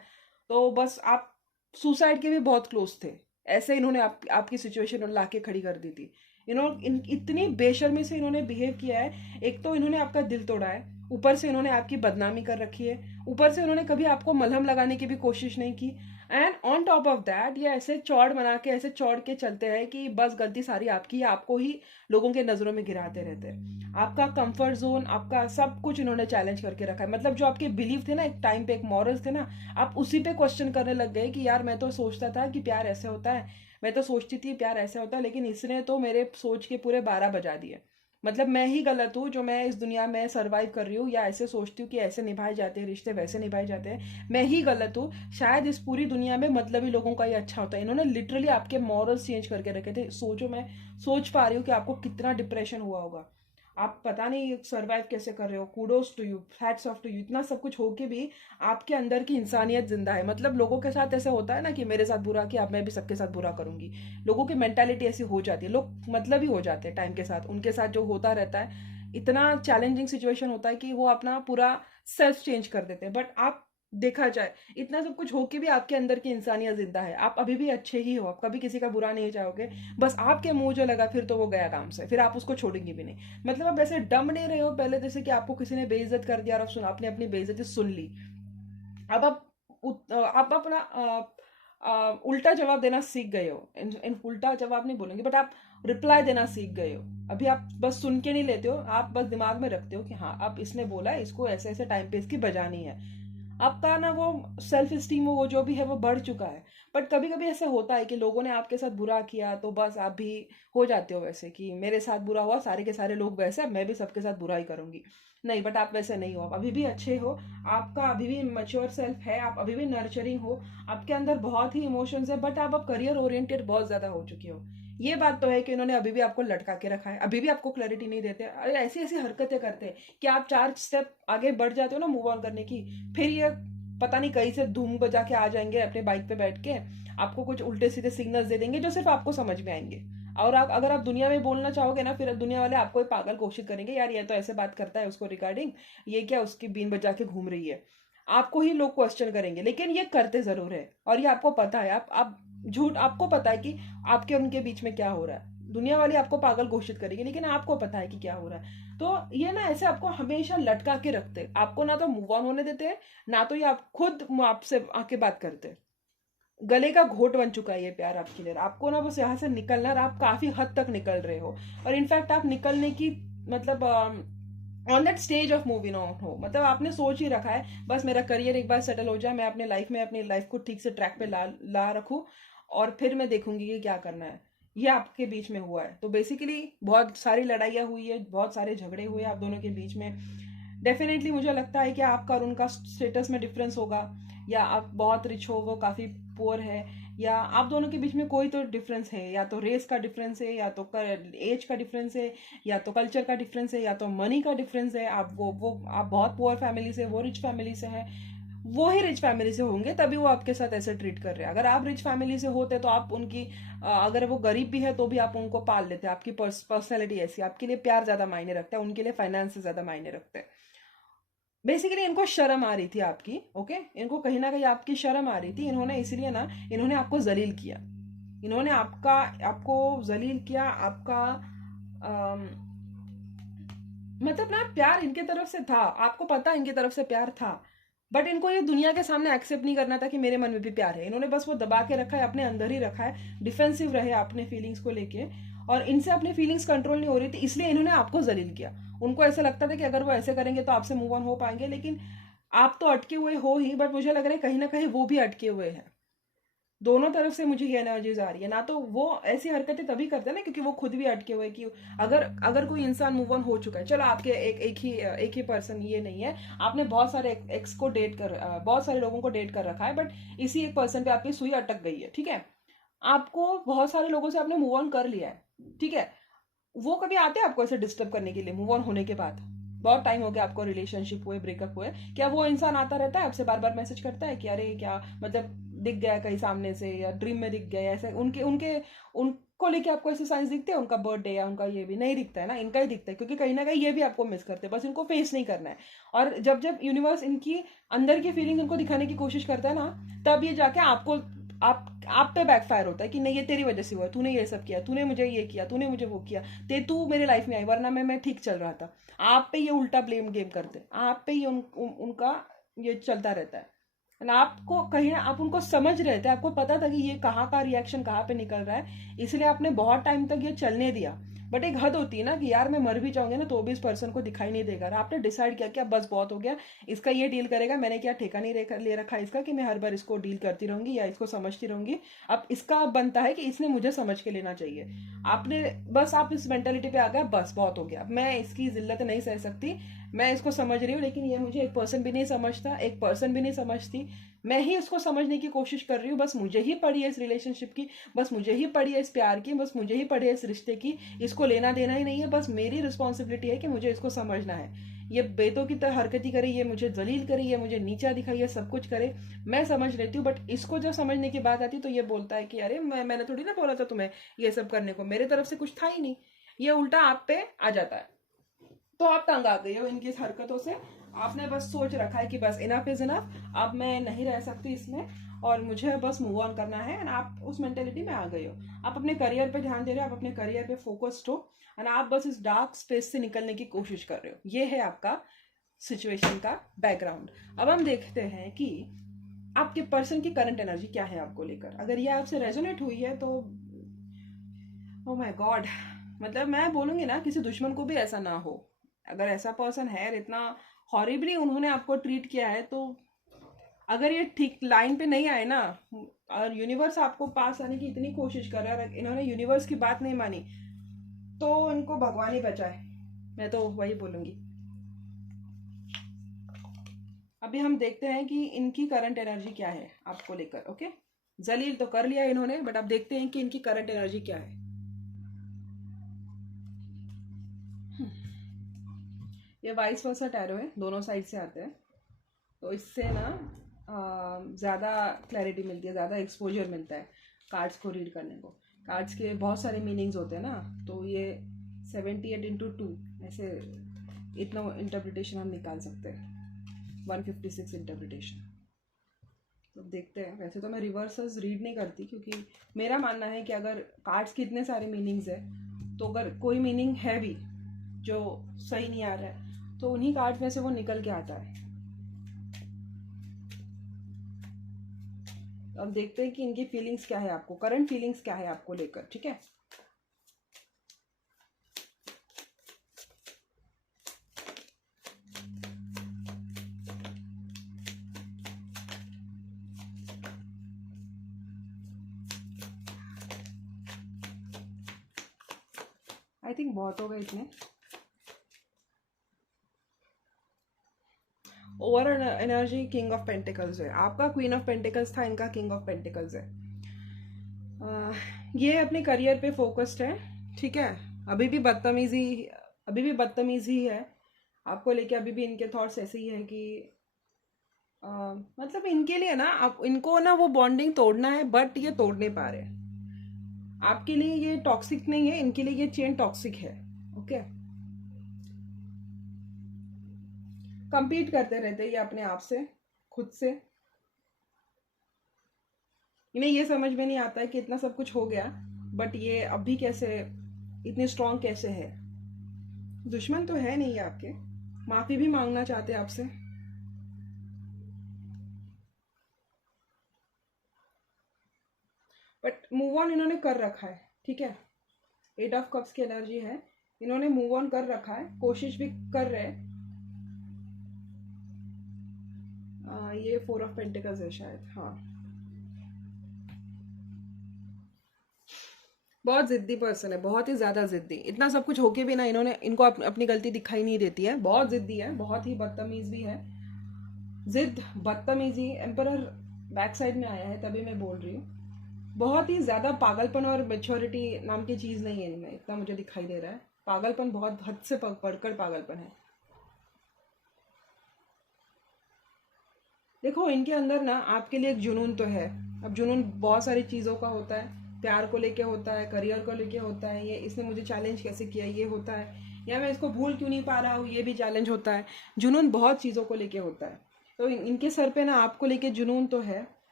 तो बस आप सुसाइड के भी बहुत क्लोज थे। ऐसे इन्होंने आपकी सिचुएशन लाके खड़ी कर दी थी। इतनी बेशर्मी से इन्होंने बिहेव किया है। एक तो इन्होंने आपका दिल तोड़ा है, ऊपर से इन्होंने आपकी बदनामी कर रखी है, ऊपर से इन्होंने कभी आपको मलहम लगाने की भी कोशिश नहीं की। And on top of that ये ऐसे चौड़ बना के ऐसे चौड़ के चलते हैं कि बस गलती सारी आपकी है, आपको ही लोगों के नजरों में गिराते रहते हैं। आपका कंफर्ट जोन, आपका सब कुछ इन्होंने चैलेंज करके रखा है। मतलब जो आपके बिलीव थे ना, एक टाइम पे एक मॉरल्स थे ना, आप उसी पे क्वेश्चन करने लग गए कि यार मैं तो सोचता था कि प्यार ऐसे होता है, मैं तो सोचती थी प्यार ऐसे होता है, लेकिन इसने तो मेरे सोच के पूरे 12 बजा दिए। मतलब मैं ही गलत हूँ जो मैं इस दुनिया में सरवाइव कर रही हूँ या ऐसे सोचती हूँ कि ऐसे निभाए जाते हैं रिश्ते, वैसे निभाए जाते हैं। मैं ही गलत हूँ, शायद इस पूरी दुनिया में मतलबी लोगों का ही अच्छा होता है। इन्होंने लिटरली आपके मॉरल्स चेंज करके रखे थे। सोचो, मैं सोच पा रही हूँ कि आपको कितना डिप्रेशन हुआ होगा। आप पता नहीं सरवाइव कैसे कर रहे हो। Kudos to you, hats off to you. इतना सब कुछ होके भी आपके अंदर की इंसानियत जिंदा है। मतलब लोगों के साथ ऐसा होता है ना कि मेरे साथ बुरा किया, अब मैं भी सबके साथ बुरा करूंगी। लोगों की मेंटालिटी ऐसी हो जाती है, लोग मतलब ही हो जाते हैं टाइम के साथ। उनके साथ जो होता रहता है, इतना चैलेंजिंग सिचुएशन होता है कि वो अपना पूरा सेल्फ चेंज कर देते हैं। बट आप देखा जाए, इतना सब कुछ होके भी आपके अंदर की इंसानियत जिंदा है। आप अभी भी अच्छे ही हो, आप कभी किसी का बुरा नहीं चाहोगे। बस आपके मुंह जो लगा फिर तो वो गया काम से, फिर आप उसको छोड़ेंगे भी नहीं। मतलब आप ऐसे डम नहीं रहे हो पहले जैसे कि आपको किसी ने बेइज्जत कर दिया और आपने अपनी बेइज्जती सुन ली। अब आप अपना उल्टा जवाब देना सीख गए हो। इन उल्टा जवाब नहीं बोलेंगे, बट आप रिप्लाई देना सीख गए हो। अभी आप बस सुन के नहीं लेते हो, आप बस दिमाग में रखते हो कि हाँ अब इसने बोला है, इसको ऐसे ऐसे टाइम पे इसकी बजानी है। आपका ना वो सेल्फ स्टीम वो जो भी है वो बढ़ चुका है। बट कभी कभी ऐसा होता है कि लोगों ने आपके साथ बुरा किया तो बस आप भी हो जाते हो वैसे कि मेरे साथ बुरा हुआ, सारे के सारे लोग वैसे, अब मैं भी सबके साथ बुरा ही करूंगी। नहीं, बट आप वैसे नहीं हो, आप अभी भी अच्छे हो। आपका अभी भी मैच्योर सेल्फ है, आप अभी भी नर्चरिंग हो, आपके अंदर बहुत ही इमोशंस है, बट आप अब करियर ओरिएंटेड बहुत ज्यादा हो चुके हो। ये बात तो है कि इन्होंने अभी भी आपको लटका के रखा है, अभी भी आपको क्लैरिटी नहीं देते, अरे ऐसी ऐसी हरकतें करते हैं कि आप 4 स्टेप आगे बढ़ जाते हो ना मूव ऑन करने की, फिर ये पता नहीं कहीं से धूम बजा के आ जाएंगे अपने बाइक पे बैठ के, आपको कुछ उल्टे सीधे सिग्नल्स दे देंगे जो सिर्फ आपको समझ में आएंगे। और आप अगर आप दुनिया में बोलना चाहोगे ना, फिर दुनिया वाले आपको ही पागल घोषित करेंगे, यार ये तो ऐसे बात करता है उसको रिगार्डिंग, ये क्या उसकी बीन बजा के घूम रही है। आपको ही लोग क्वेश्चन करेंगे, लेकिन ये करते जरूर है और ये आपको पता है। आप झूठ, आपको पता है कि आपके उनके बीच में क्या हो रहा है। दुनिया वाले आपको पागल घोषित करेंगे, लेकिन आपको पता है कि क्या हो रहा है। तो ये ना ऐसे आपको हमेशा लटका के रखते, आपको ना तो मूव ऑन होने देते हैं, ना तो ये आप खुद आपसे आके बात करते। गले का घोट बन चुका है ये प्यार आपके लिए। आपको ना बस यहाँ से निकलना, और आप काफी हद तक निकल रहे हो। और इनफैक्ट आप निकलने की मतलब on that stage of moving on हो, मतलब आपने सोच ही रखा है बस मेरा करियर एक बार सेटल हो जाए, मैं अपने लाइफ में अपनी लाइफ को ठीक से ट्रैक पे ला रखूं, और फिर मैं देखूंगी कि क्या करना है। ये आपके बीच में हुआ है। तो बेसिकली बहुत सारी लड़ाइयाँ हुई है, बहुत सारे झगड़े हुए आप दोनों के बीच में। डेफिनेटली मुझे लगता है कि आपका और उनका स्टेटस में डिफरेंस होगा, या आप बहुत रिच हो वो काफ़ी पुअर है, या आप दोनों के बीच में कोई तो डिफरेंस है, या तो रेस का डिफरेंस है, या तो एज का डिफरेंस है, या तो कल्चर का डिफरेंस है, या तो मनी का डिफरेंस है। आप वो आप बहुत पुअर फैमिली से, वो रिच फैमिली से है। वो ही रिच फैमिली से होंगे तभी वो आपके साथ ऐसे ट्रीट कर रहे हैं। अगर आप रिच फैमिली से होते तो आप उनकी अगर वो गरीब भी है तो भी आप उनको पाल लेते। आपकी पर्सनैलिटी ऐसी, आपके लिए प्यार ज्यादा मायने रखता है, उनके लिए फाइनेंस से ज्यादा मायने रखते हैं। बेसिकली इनको शर्म आ रही थी आपकी, ओके, इनको कहीं ना कहीं आपकी शर्म आ रही थी। इन्होंने इसलिए ना, इन्होंने आपको जलील किया, इन्होंने आपको जलील किया। आपका अम, मतलब ना प्यार इनके तरफ से था, आपको पता इनकी तरफ से प्यार था, बट इनको ये दुनिया के सामने एक्सेप्ट नहीं करना था कि मेरे मन में भी प्यार है। इन्होंने बस वो दबा के रखा है, अपने अंदर ही रखा है, डिफेंसिव रहे अपने फीलिंग्स को लेके, और इनसे अपनी फीलिंग्स कंट्रोल नहीं हो रही थी, इसलिए इन्होंने आपको जलील किया। उनको ऐसा लगता था कि अगर वो ऐसे करेंगे तो आपसे मूव ऑन हो पाएंगे, लेकिन आप तो अटके हुए हो ही, बट मुझे लग रहा है कहीं ना कहीं वो भी अटके हुए हैं। दोनों तरफ से मुझे ये एनर्जीज आ रही है। ना तो वो ऐसी हरकतें तभी करते हैं ना क्योंकि वो खुद भी अटके हुए, कि अगर अगर कोई इंसान मूव ऑन हो चुका है, चलो आपके एक ही पर्सन ये नहीं है, आपने बहुत सारे एक्स को डेट कर बहुत सारे लोगों को डेट कर रखा है, बट इसी एक पर्सन पे आपकी सुई अटक गई है, ठीक है। आपको बहुत सारे लोगों से आपने मूव ऑन कर लिया है, ठीक है। वो कभी आते हैं आपको ऐसे डिस्टर्ब करने के लिए मूव ऑन होने के बाद? बहुत टाइम हो गया आपको रिलेशनशिप हुए, ब्रेकअप हुए, क्या वो इंसान आता रहता है आपसे बार बार मैसेज करता है कि अरे क्या मतलब दिख गया कहीं सामने से, या ड्रीम में दिख गया, ऐसे उनके उनके उनको लेके आपको ऐसे साइंस दिखते हैं? उनका बर्थडे या उनका ये भी नहीं दिखता है ना, इनका ही दिखता है, क्योंकि कहीं ना कहीं ये भी आपको मिस करते हैं, बस इनको फेस नहीं करना है। और जब जब यूनिवर्स इनकी अंदर की फीलिंग इनको दिखाने की कोशिश करता है ना, तब ये जाके आपको आप पे बैकफायर होता है कि नहीं ये तेरी वजह से हुआ, तूने ये सब किया, तूने मुझे ये किया, तूने मुझे वो किया, तू मेरे लाइफ में आई, वरना मैं ठीक चल रहा था। आप पे ये उल्टा ब्लेम गेम करते, आप पे ही उनका ये चलता रहता है। And आपको कहीं आप उनको समझ रहे थे, आपको पता था कि ये कहाँ का रिएक्शन कहाँ पे निकल रहा है, इसलिए आपने बहुत टाइम तक ये चलने दिया। बट एक हद होती है ना कि यार मैं मर भी जाऊंगी ना तो भी इस पर्सन को दिखाई नहीं देगा, और आपने डिसाइड किया कि अब बस बहुत हो गया, इसका ये डील करेगा, मैंने क्या ठेका नहीं ले रखा इसका कि मैं हर बार इसको डील करती रहूंगी या इसको समझती रहूंगी। अब इसका अब बनता है कि इसने मुझे समझ के लेना चाहिए। आपने बस आप इस मेंटेलिटी पे आ गया, बस बहुत हो गया, मैं इसकी जिल्लत नहीं सह सकती, मैं इसको समझ रही हूँ लेकिन ये मुझे एक पर्सन भी नहीं समझता, एक पर्सन भी नहीं समझती, मैं ही उसको समझने की कोशिश कर रही हूँ, बस मुझे ही पड़ी है इस रिलेशनशिप की, बस मुझे ही पड़ी है इस प्यार की, बस मुझे ही पड़ी है इस रिश्ते की, इसको लेना देना ही नहीं है, बस मेरी रिस्पॉन्सिबिलिटी है कि मुझे इसको समझना है। ये बेतों की तरह हरकत ही करे, ये मुझे जलील करे, ये मुझे नीचा दिखाई, ये सब कुछ करे, मैं समझ लेती हूँ, बट इसको जब समझने की बात आती तो ये बोलता है कि अरे मैंने थोड़ी ना बोला था तुम्हें ये सब करने को, मेरे तरफ से कुछ था ही नहीं। ये उल्टा आप पे आ जाता है। तो आप तंग आ गए हो इनकी इस हरकतों से। आपने बस सोच रखा है कि बस इनफ इज इनफ, अब मैं नहीं रह सकती इसमें और मुझे बस मूव ऑन करना है, एंड आप उस मेंटेलिटी में आ गए हो। आप अपने करियर पे ध्यान दे रहे हो, आप अपने करियर पे फोकस्ड हो, एंड आप बस इस डार्क स्पेस से निकलने की कोशिश कर रहे हो। ये है आपका सिचुएशन का बैकग्राउंड। अब हम देखते हैं कि आपके पर्सन की करंट एनर्जी क्या है आपको लेकर। अगर ये आपसे रेजोनेट हुई है तो ओ माय गॉड, मतलब मैं बोलूँगी ना किसी दुश्मन को भी ऐसा ना हो। अगर ऐसा पर्सन है, इतना हॉरिबली उन्होंने आपको ट्रीट किया है, तो अगर ये ठीक लाइन पे नहीं आए ना, और यूनिवर्स आपको पास आने की इतनी कोशिश कर रहा है और इन्होंने यूनिवर्स की बात नहीं मानी, तो इनको भगवान ही बचाए, मैं तो वही बोलूँगी। अभी हम देखते हैं कि इनकी करंट एनर्जी क्या है आपको लेकर। ओके, जलील तो कर लिया इन्होंने, बट अब देखते हैं कि इनकी करंट एनर्जी क्या है। ये वाइस वर्सा टैरो है, दोनों साइड से आते हैं, तो इससे ना ज़्यादा क्लैरिटी मिलती है, ज़्यादा एक्सपोजर मिलता है कार्ड्स को रीड करने को। कार्ड्स के बहुत सारे मीनिंग्स होते हैं ना, तो ये 78 × 2 ऐसे इतना इंटरप्रिटेशन हम निकाल सकते हैं, 156 इंटरप्रिटेशन। तो देखते हैं। वैसे तो मैं रिवर्सेस रीड नहीं करती, क्योंकि मेरा मानना है कि अगर कार्ड्स के इतने सारे मीनिंग्स है, तो अगर कोई मीनिंग है भी जो सही नहीं आ रहा है, तो उन्हीं कार्ड्स में से वो निकल के आता है। अब देखते हैं कि इनकी फीलिंग्स क्या है आपको, करंट फीलिंग्स क्या है आपको लेकर। ठीक है, आई थिंक बहुत हो गए इसमें। Over energy king of pentacles है, आपका क्वीन ऑफ पेंटिकल्स था, इनका किंग ऑफ पेंटिकल्स है। ये अपने करियर पे फोकस्ड है। ठीक है, अभी भी बदतमीजी, अभी भी बदतमीजी है आपको लेके। अभी भी इनके थॉट्स ऐसे ही है कि मतलब इनके लिए ना, आप इनको ना वो बॉन्डिंग तोड़ना है, बट ये तोड़ नहीं पा रहे। आपके लिए ये टॉक्सिक नहीं है, इनके लिए ये चेन टॉक्सिक है। ओके, कंपीट करते रहते ये अपने आप से, खुद से। इन्हें ये समझ में नहीं आता है कि इतना सब कुछ हो गया, बट ये अभी कैसे इतने स्ट्रांग कैसे है। दुश्मन तो है नहीं आपके, माफी भी मांगना चाहते हैं आपसे। बट मूव ऑन इन्होंने कर रखा है। ठीक है, 8 ऑफ कप्स की एनर्जी है, इन्होंने मूव ऑन कर रखा है, कोशिश भी कर रहे हैं। ये 4 ऑफ पेंटिकल्स है शायद, हाँ। बहुत जिद्दी पर्सन है, बहुत ही ज़्यादा जिद्दी। इतना सब कुछ होके भी ना इन्होंने, इनको अपनी गलती दिखाई नहीं देती है। बहुत जिद्दी है, बहुत ही बदतमीज भी है। जिद, बदतमीजी, एम्परर बैक साइड में आया है, तभी मैं बोल रही हूँ। बहुत ही ज़्यादा पागलपन और मेच्योरिटी नाम की चीज़ नहीं है इनमें, इतना मुझे दिखाई दे रहा है। पागलपन बहुत हद से बढ़कर पागलपन है। देखो, इनके अंदर ना आपके लिए एक जुनून तो है। अब जुनून बहुत सारी चीज़ों का होता है, प्यार को लेके होता है, करियर को लेके होता है, ये इसने मुझे चैलेंज कैसे किया ये होता है, या मैं इसको भूल क्यों नहीं पा रहा हूँ ये भी चैलेंज होता है। जुनून बहुत चीज़ों को लेके होता है। तो इनके सर पे ना आपको लेके जुनून तो है।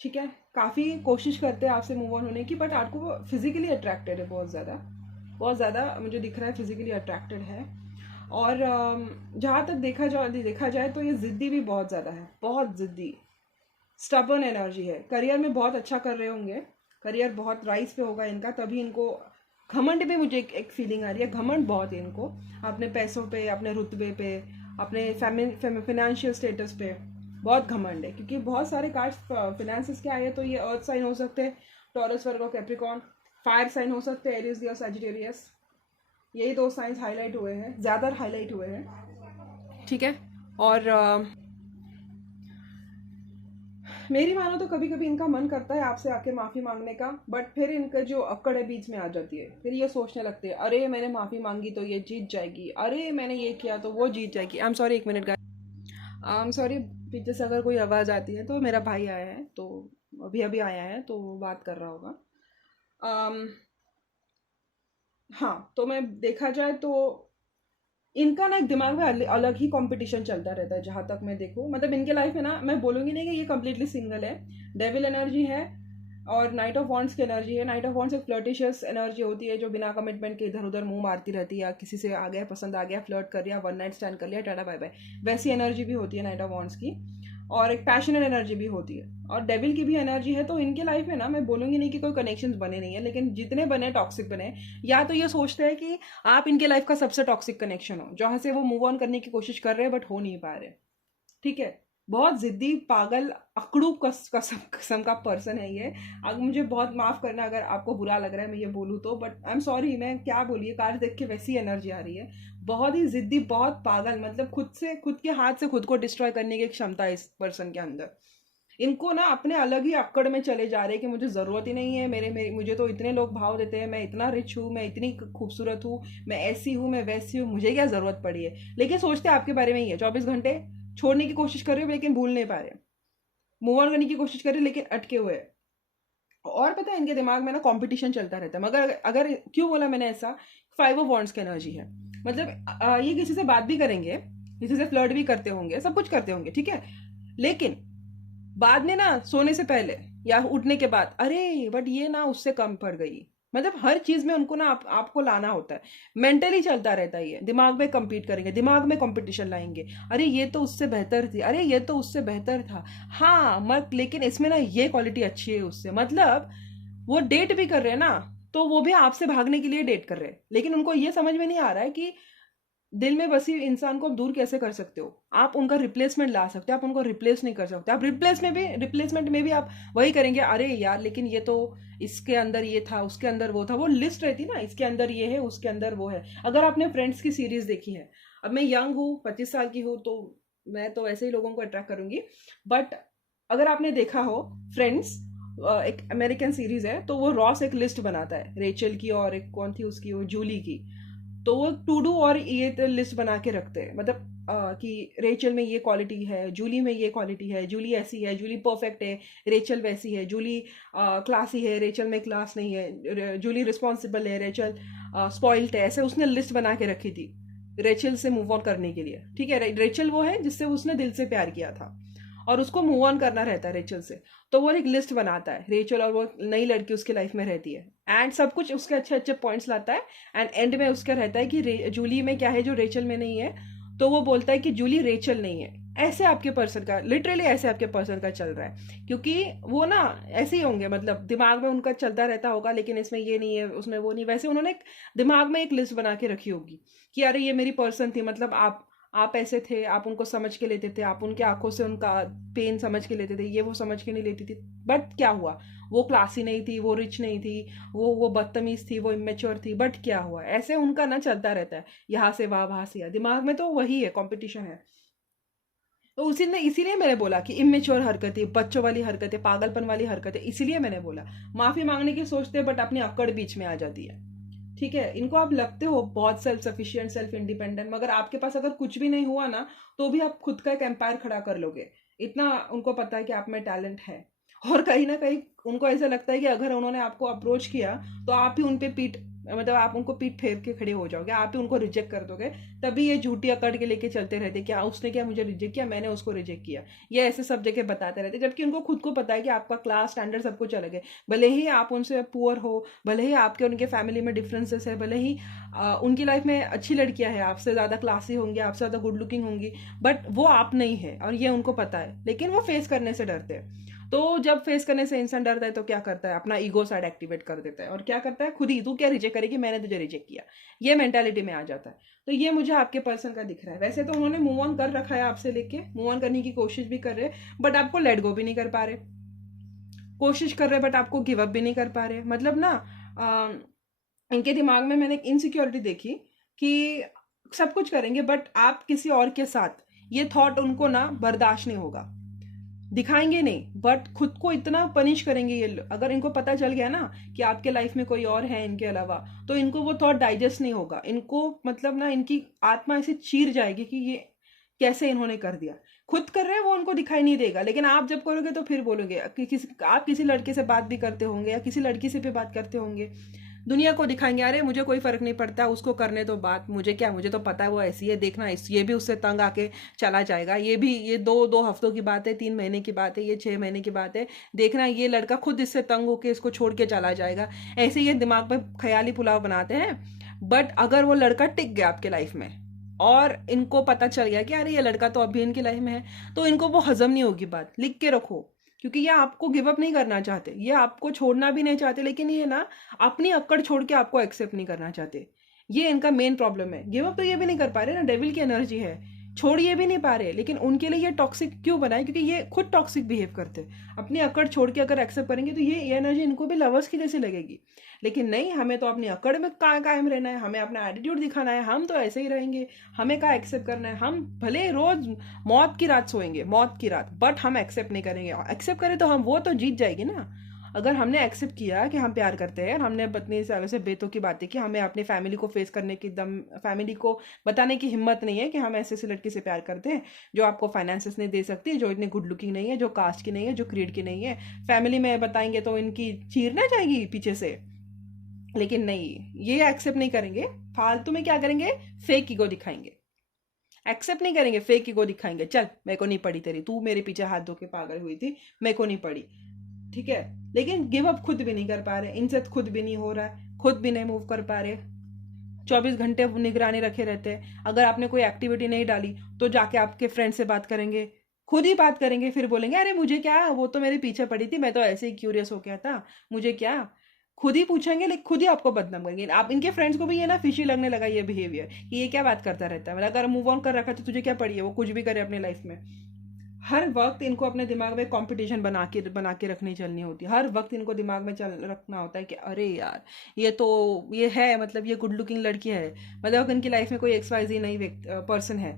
ठीक है, काफ़ी कोशिश करते हैं आपसे मूव ऑन होने की, बट आपको फिजिकली अट्रैक्टेड है, बहुत ज़्यादा, बहुत ज़्यादा मुझे दिख रहा है फिजिकली अट्रैक्टेड है। और जहाँ तक देखा जाए तो ये ज़िद्दी भी बहुत ज़्यादा है, बहुत ज़िद्दी, स्टबर्न एनर्जी है। करियर में बहुत अच्छा कर रहे होंगे, करियर बहुत राइज पे होगा इनका, तभी इनको घमंड भी, मुझे एक फीलिंग आ रही है, घमंड बहुत है इनको अपने पैसों पे, अपने रुतबे पे, अपने फाइनेंशियल स्टेटस पे बहुत घमंड है। क्योंकि बहुत सारे कार्ड्स फिनेंसिस के आए, तो ये अर्थ साइन हो सकते हैं, टॉरस, वर्गो, कैप्रिकॉन। फायर साइन हो सकते हैं, एरीज या सजिटेरियस। यही 2 साइंस हाईलाइट हुए हैं, ज़्यादा हाईलाइट हुए हैं। ठीक है, और मेरी मानो तो कभी कभी इनका मन करता है आपसे आके माफ़ी मांगने का, बट फिर इनका जो अक्कड़ है बीच में आ जाती है। फिर ये सोचने लगते हैं, अरे मैंने माफ़ी मांगी तो ये जीत जाएगी, अरे मैंने ये किया तो वो जीत जाएगी। आई एम सॉरी, 1 मिनट का, आई एम सॉरी, पीछे से अगर कोई आवाज़ आती है तो मेरा भाई आया है, तो अभी अभी आया है, तो वो बात कर रहा होगा। हाँ, तो मैं देखा जाए तो इनका ना एक दिमाग में अलग ही कंपटीशन चलता रहता है, जहाँ तक मैं देखूँ। मतलब इनके लाइफ में ना, मैं बोलूँगी नहीं कि ये कम्प्लीटली सिंगल है। डेविल एनर्जी है, और नाइट ऑफ वॉन्ड्स की एनर्जी है। नाइट ऑफ वॉन्ड्स एक फ्लर्टिशियस एनर्जी होती है, जो बिना कमिटमेंट के इधर उधर मुंह मारती रहती है, या किसी से आ गया, पसंद आ गया, फ्लर्ट कर लिया, 1 नाइट स्टैंड कर लिया, टाटा बाय बाय, वैसी एनर्जी भी होती है नाइट ऑफ वॉन्ड्स की। और एक पैशनेट एनर्जी भी होती है, और डेविल की भी एनर्जी है। तो इनके लाइफ में ना, मैं बोलूंगी नहीं कि कोई कनेक्शंस बने नहीं है, लेकिन जितने बने टॉक्सिक बने। या तो ये सोचते हैं कि आप इनके लाइफ का सबसे टॉक्सिक कनेक्शन हो, जहां से वो मूव ऑन करने की कोशिश कर रहे हैं बट हो नहीं पा रहे। ठीक है, बहुत जिद्दी, पागल, अकड़ू कसम कसम का पर्सन है ये। अगर मुझे बहुत माफ करना अगर आपको बुरा लग रहा है मैं ये बोलूँ तो, बट आई एम सॉरी, मैं क्या बोलिए, कार्ड देख के वैसी एनर्जी आ रही है। बहुत ही जिद्दी, बहुत पागल, मतलब खुद के हाथ से खुद को डिस्ट्रॉय करने की क्षमता है इस पर्सन के अंदर। इनको ना अपने अलग ही अक्कड़ में चले जा रहे हैं कि मुझे ज़रूरत ही नहीं है, मुझे तो इतने लोग भाव देते हैं, मैं इतना रिच हूँ, मैं इतनी खूबसूरत हूँ, मैं ऐसी हूँ, मैं वैसी हूँ, मुझे क्या ज़रूरत पड़ी है। लेकिन सोचते आपके बारे में ही है। 24 घंटे छोड़ने की कोशिश कर रहे हो लेकिन भूल नहीं पा रहे, मूव ऑन करने की कोशिश कर रहे हो लेकिन अटके हुए हैं। और पता है इनके दिमाग में ना कंपटीशन चलता रहता है। मगर अगर क्यों बोला मैंने ऐसा, 5 ऑफ वॉन्ड्स की एनर्जी है। मतलब ये किसी से बात भी करेंगे, किसी से फ्लर्ट भी करते होंगे, सब कुछ करते होंगे, ठीक है, लेकिन बाद में ना, सोने से पहले या उठने के बाद, अरे बट ये ना उससे कम पड़ गई। मतलब हर चीज में उनको ना आपको लाना होता है। मेंटली चलता रहता है ये, दिमाग में compete करेंगे, दिमाग में कंपटीशन लाएंगे। अरे ये तो उससे बेहतर थी, अरे ये तो उससे बेहतर था, हाँ मत, लेकिन इसमें ना ये क्वालिटी अच्छी है उससे। मतलब वो डेट भी कर रहे हैं ना, तो वो भी आपसे भागने के लिए डेट कर रहे हैं, लेकिन उनको ये समझ में नहीं आ रहा है कि दिल में बसी इंसान को आप दूर कैसे कर सकते हो। आप उनका रिप्लेसमेंट ला सकते हो, आप उनको रिप्लेस नहीं कर सकते। आप रिप्लेसमेंट में भी आप वही करेंगे, अरे यार लेकिन ये तो, इसके अंदर ये था, उसके अंदर वो था, वो लिस्ट रहती ना, इसके अंदर ये है, उसके अंदर वो है। अगर आपने फ्रेंड्स की सीरीज देखी है, अब मैं यंग हूँ, 25 साल की हूँ, तो मैं तो ऐसे ही लोगों को अट्रैक्ट करूंगी। बट अगर आपने देखा हो फ्रेंड्स, एक अमेरिकन सीरीज है, तो वो रॉस एक लिस्ट बनाता है रेचल की, और एक कौन थी उसकी, वो जूली की। तो वो टू डू और ये लिस्ट बना के रखते हैं, मतलब कि रेचल में ये क्वालिटी है, जूली में ये क्वालिटी है, जूली ऐसी है, जूली परफेक्ट है, रेचल वैसी है, जूली क्लासी है, रेचल में क्लास नहीं है, जूली रिस्पॉन्सिबल है, रेचल स्पॉइल्ड है। ऐसे उसने लिस्ट बना के रखी थी रेचल से मूव ऑन करने के लिए। ठीक है, रेचल वो है जिससे उसने दिल से प्यार किया था, और उसको मूव ऑन करना रहता है रेचल से। तो वो एक लिस्ट बनाता है रेचल, और वो नई लड़की उसकी लाइफ में रहती है, एंड सब कुछ उसके अच्छे अच्छे पॉइंट्स लाता है। एंड एंड में उसका रहता है कि जूली में क्या है जो रेचल में नहीं है। तो वो बोलता है कि जूली रेचल नहीं है। ऐसे आपके पर्सन का, लिटरली ऐसे आपके पर्सन का चल रहा है, क्योंकि वो ना ऐसे ही होंगे, मतलब दिमाग में उनका चलता रहता होगा, लेकिन इसमें ये नहीं है, उसमें वो नहीं। वैसे उन्होंने दिमाग में एक लिस्ट बना के रखी होगी कि अरे ये मेरी पर्सन थी, मतलब आप ऐसे थे, आप उनको समझ के लेते थे, आप उनके आंखों से उनका पेन समझ के लेते थे, ये वो समझ के नहीं लेती थी। बट क्या हुआ, वो क्लासी नहीं थी, वो रिच नहीं थी, वो बदतमीज थी, वो इमेच्योर थी, बट क्या हुआ, ऐसे उनका ना चलता रहता है, यहाँ से वहां से यहाँ, दिमाग में तो वही है, कंपटीशन है। तो उसी ने, इसीलिए मैंने बोला कि इमेच्योर हरकतें, बच्चों वाली हरकतें, पागलपन वाली हरकतें, इसीलिए मैंने बोला। माफी मांगने की सोचते बट अपनी अक्कड़ बीच में आ जाती है। ठीक है, इनको आप लगते हो बहुत सेल्फ सफिशिएंट, सेल्फ इंडिपेंडेंट, मगर आपके पास अगर कुछ भी नहीं हुआ ना, तो भी आप खुद का एक एम्पायर खड़ा कर लोगे। इतना उनको पता है कि आप में टैलेंट है। और कहीं ना कहीं उनको ऐसा लगता है कि अगर उन्होंने आपको अप्रोच किया, तो आप ही उन पे पीठ, मतलब आप उनको पीठ फेर के खड़े हो जाओगे, आप ही उनको रिजेक्ट कर दोगे। तभी ये झूठी अकड़ के लेके चलते रहते, क्या उसने क्या मुझे रिजेक्ट किया, मैंने उसको रिजेक्ट किया, ये ऐसे सब जगह बताते रहते, जबकि उनको खुद को पता है कि आपका क्लास स्टैंडर्ड सब कुछ अलग है। भले ही आप उनसे पुअर हो, भले ही आपके उनके फैमिली में डिफरेंसेस है, भले ही उनकी लाइफ में अच्छी लड़कियां हैं, आपसे ज़्यादा क्लासी होंगी, आपसे ज़्यादा गुड लुकिंग होंगी, बट वो आप नहीं है, और ये उनको पता है, लेकिन वो फेस करने से डरते हैं। तो जब फेस करने से इंसान डरता है तो क्या करता है, अपना ईगो साइड एक्टिवेट कर देता है, और क्या करता है, खुद ही, तू क्या रिजेक्ट करेगी, मैंने तुझे रिजेक्ट किया, ये मेंटालिटी में आ जाता है। तो ये मुझे आपके पर्सन का दिख रहा है। वैसे तो उन्होंने मूव ऑन कर रखा है आपसे, लेके मूव ऑन करने की कोशिश भी कर रहे, बट आपको लेट गो भी नहीं कर पा रहे, कोशिश कर रहे बट आपको गिव अप भी नहीं कर पा रहे। मतलब ना, इनके दिमाग में मैंने एक इनसिक्योरिटी देखी कि सब कुछ करेंगे बट आप किसी और के साथ, ये थॉट उनको ना बर्दाश्त नहीं होगा। दिखाएंगे नहीं बट खुद को इतना पनिश करेंगे ये अगर इनको पता चल गया ना कि आपके लाइफ में कोई और है इनके अलावा, तो इनको वो थॉट डाइजेस्ट नहीं होगा। इनको मतलब ना, इनकी आत्मा ऐसे चीर जाएगी कि ये कैसे इन्होंने कर दिया। खुद कर रहे हैं वो उनको दिखाई नहीं देगा, लेकिन आप जब करोगे तो फिर बोलोगे कि आप किसी लड़के से बात भी करते होंगे या किसी लड़की से भी बात करते होंगे, दुनिया को दिखाएंगे, अरे मुझे कोई फर्क नहीं पड़ता, उसको करने तो बात, मुझे क्या, मुझे तो पता है वो ऐसी है, देखना ये भी उससे तंग आके चला जाएगा, ये भी, ये दो दो हफ्तों की बात है, 3 महीने की बात है, ये 6 महीने की बात है, देखना ये लड़का खुद इससे तंग होके इसको छोड़ के चला जाएगा। ऐसे ये दिमाग में ख्याली पुलाव बनाते हैं। बट अगर वो लड़का टिक गया आपके लाइफ में और इनको पता चल गया कि अरे ये लड़का तो अभी इनकी लाइफ में है, तो इनको वो हजम नहीं होगी बात, लिख के रखो। क्योंकि ये आपको गिव अप नहीं करना चाहते, ये आपको छोड़ना भी नहीं चाहते, लेकिन ये ना अपनी अक्कड़ छोड़ के आपको एक्सेप्ट नहीं करना चाहते। ये इनका मेन प्रॉब्लम है। गिव अप तो ये भी नहीं कर पा रहे ना, डेविल की एनर्जी है, छोड़ ये भी नहीं पा रहे, लेकिन उनके लिए ये टॉक्सिक क्यों बनाए, क्योंकि ये खुद टॉक्सिक बिहेव करते हैं। अपनी अकड़ छोड़ के अगर एक्सेप्ट करेंगे तो ये एनर्जी इनको भी लवर्स की जैसी लगेगी। लेकिन नहीं, हमें तो अपनी अकड़ में कायम रहना है, हमें अपना एटीट्यूड दिखाना है, हम तो ऐसे ही रहेंगे, हमें क्या एक्सेप्ट करना है। हम भले रोज मौत की रात सोएंगे, मौत की रात, बट हम एक्सेप्ट नहीं करेंगे। एक्सेप्ट करें तो हम वो तो जीत जाएगी ना। अगर हमने एक्सेप्ट किया कि हम प्यार करते हैं और हमने इतनी सालों से बेतों की बातें की, हमें अपनी फैमिली को फेस करने की दम, फैमिली को बताने की हिम्मत नहीं है कि हम ऐसे लड़की से प्यार करते हैं जो आपको फाइनेंसेस नहीं दे सकती, जो इतनी गुड लुकिंग नहीं है, जो कास्ट की नहीं है, जो क्रीड की नहीं है। फैमिली में बताएंगे तो इनकी चीरना जाएगी पीछे से। लेकिन नहीं, ये एक्सेप्ट नहीं करेंगे। फालतू में क्या करेंगे, फेक ईगो दिखाएंगे। एक्सेप्ट नहीं करेंगे, फेक ईगो दिखाएंगे। चल मेरे को नहीं पड़ी तेरी, तू मेरे पीछे हाथ धो के पागल हुई थी, मेरे को नहीं पड़ी, ठीक है। लेकिन गिव अप खुद भी नहीं कर पा रहे, इनसे खुद भी नहीं हो रहा है, खुद भी नहीं मूव कर पा रहे। 24 घंटे निगरानी रखे रहते हैं। अगर आपने कोई एक्टिविटी नहीं डाली तो जाके आपके फ्रेंड से बात करेंगे, खुद ही बात करेंगे, फिर बोलेंगे अरे मुझे क्या, वो तो मेरे पीछे पड़ी थी, मैं तो ऐसे ही क्यूरियस हो गया था, मुझे क्या। खुद ही पूछेंगे, लेकिन खुद ही आपको बदनाम करेंगे। आप इनके फ्रेंड्स को भी ये ना फिशी लगने लगा ये बिहेवियर, कि ये क्या बात करता रहता है, मतलब अगर मूव ऑन कर रखा है तो तुझे क्या पड़ी है, वो कुछ भी करे अपनी लाइफ में। हर वक्त इनको अपने दिमाग में कंपटीशन बना के रखनी चलनी होती है। हर वक्त इनको दिमाग में चल रखना होता है कि अरे यार ये तो, ये है, मतलब ये गुड लुकिंग लड़की है, मतलब अगर इनकी लाइफ में कोई XYZ नई पर्सन है,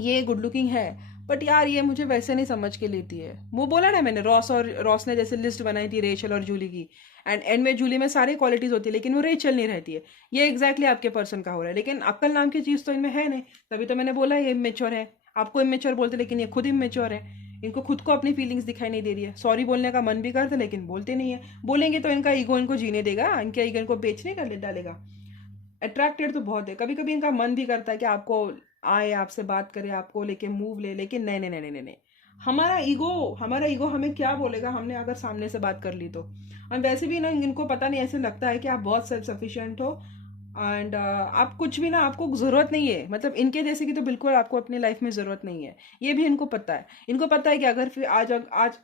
ये गुड लुकिंग है, बट यार ये मुझे वैसे नहीं समझ के लेती है। वो बोला ना मैंने, रॉस ने जैसे लिस्ट बनाई थी रेचल और जूली की, एंड में जूली में सारी क्वालिटीज होती है लेकिन वो रेचल नहीं रहती है। ये एग्जैक्टली आपके पर्सन का हो रहा है, लेकिन अक्ल नाम की चीज़ तो इनमें है नहीं। तभी तो मैंने बोला ये इमेच्योर है। आपको इमेच्योर बोलते, लेकिन ये खुद इमेच्योर है। इनको खुद को अपनी फीलिंग्स दिखाई नहीं दे रही है। सॉरी बोलने का मन भी करता लेकिन बोलते नहीं है। बोलेंगे तो इनका ईगो इनको जीने देगा, इनका ईगो इनको बेचने का डालेगा। अट्रैक्टेड तो बहुत है, कभी कभी इनका मन भी करता है कि आपको आए, आपसे बात करे, आपको लेके मूव ले, लेकिन नहीं नहीं नहीं नहीं नहीं। हमारा ईगो हमें क्या बोलेगा, हमने अगर सामने से बात कर ली तो। और वैसे भी ना इनको पता नहीं, ऐसे लगता है कि आप बहुत सेल्फ सफिशिएंट हो, एंड आप कुछ भी ना, आपको ज़रूरत नहीं है, मतलब इनके जैसे की तो बिल्कुल आपको अपनी लाइफ में ज़रूरत नहीं है। ये भी इनको पता है। इनको पता है कि अगर फिर आज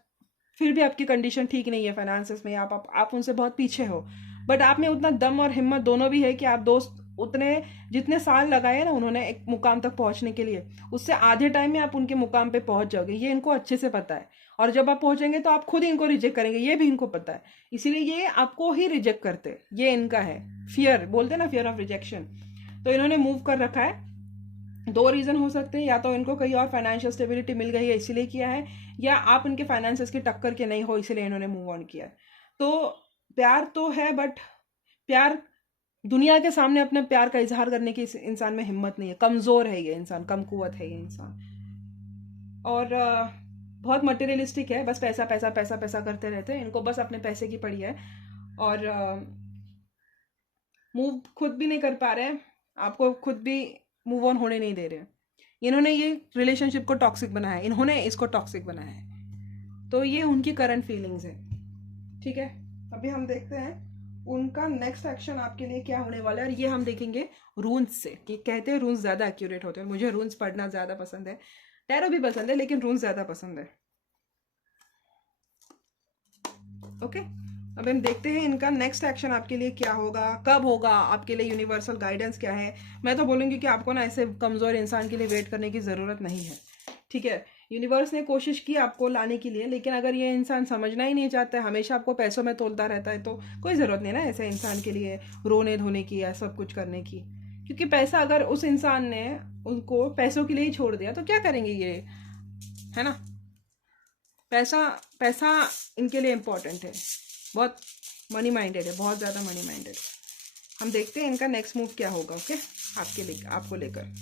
फिर भी आपकी कंडीशन ठीक नहीं है फाइनेंसेस में, आप उनसे बहुत पीछे हो, बट आप में उतना दम और हिम्मत दोनों भी है कि आप दोस्त उतने जितने साल लगाए ना उन्होंने एक मुकाम तक पहुंचने के लिए, उससे आधे टाइम में आप उनके मुकाम पे पहुंच जाओगे, ये इनको अच्छे से पता है। और जब आप पहुंचेंगे तो आप खुद इनको रिजेक्ट करेंगे, ये भी इनको पता है। इसीलिए ये आपको ही रिजेक्ट करते हैं, ये इनका है फियर, बोलते हैं ना, फियर ऑफ रिजेक्शन। तो इन्होंने मूव कर रखा है। दो रीज़न हो सकते हैं, या तो इनको कहीं और फाइनेंशियल स्टेबिलिटी मिल गई है इसीलिए किया है, या आप इनके फाइनेंसेस की टक्कर के नहीं हो इसीलिए इन्होंने मूव ऑन किया है। तो प्यार तो है, बट प्यार, दुनिया के सामने अपने प्यार का इजहार करने की इस इंसान में हिम्मत नहीं है, कमज़ोर है ये इंसान, कम कुवत है ये इंसान। और बहुत मटेरियलिस्टिक है, बस पैसा पैसा पैसा पैसा करते रहते हैं, इनको बस अपने पैसे की पड़ी है। और मूव खुद भी नहीं कर पा रहे हैं, आपको खुद भी मूव ऑन होने नहीं दे रहे हैं। इन्होंने ये रिलेशनशिप को टॉक्सिक बनाया है, इन्होंने इसको टॉक्सिक बनाया है। तो ये उनकी करंट फीलिंग्स है, ठीक है। अभी हम देखते हैं उनका नेक्स्ट एक्शन आपके लिए क्या होने वाला है, और ये हम देखेंगे रून्स से, कि कहते हैं रून्स ज़्यादा एक्यूरेट होते हैं। मुझे रून्स पढ़ना ज़्यादा पसंद है, टैरो भी पसंद है, लेकिन रून्स ज़्यादा पसंद है। ओके, अब हम देखते हैं इनका नेक्स्ट एक्शन आपके लिए क्या होगा, कब होगा, आपके लिए यूनिवर्सल गाइडेंस क्या है। मैं तो बोलूँगी कि आपको ना ऐसे कमज़ोर इंसान के लिए वेट करने की ज़रूरत नहीं है, ठीक है। यूनिवर्स ने कोशिश की आपको लाने के लिए, लेकिन अगर ये इंसान समझना ही नहीं चाहता है, हमेशा आपको पैसों में तोलता रहता है, तो कोई ज़रूरत नहीं ना ऐसे इंसान के लिए रोने धोने की या सब कुछ करने की। क्योंकि पैसा, अगर उस इंसान ने उनको पैसों के लिए ही छोड़ दिया तो क्या करेंगे ये, है ना। पैसा पैसा इनके लिए इम्पोर्टेंट है, बहुत मनी माइंडेड है, बहुत ज़्यादा मनी माइंडेड। हम देखते हैं इनका नेक्स्ट मूव क्या होगा। ओके, आपको लेकर।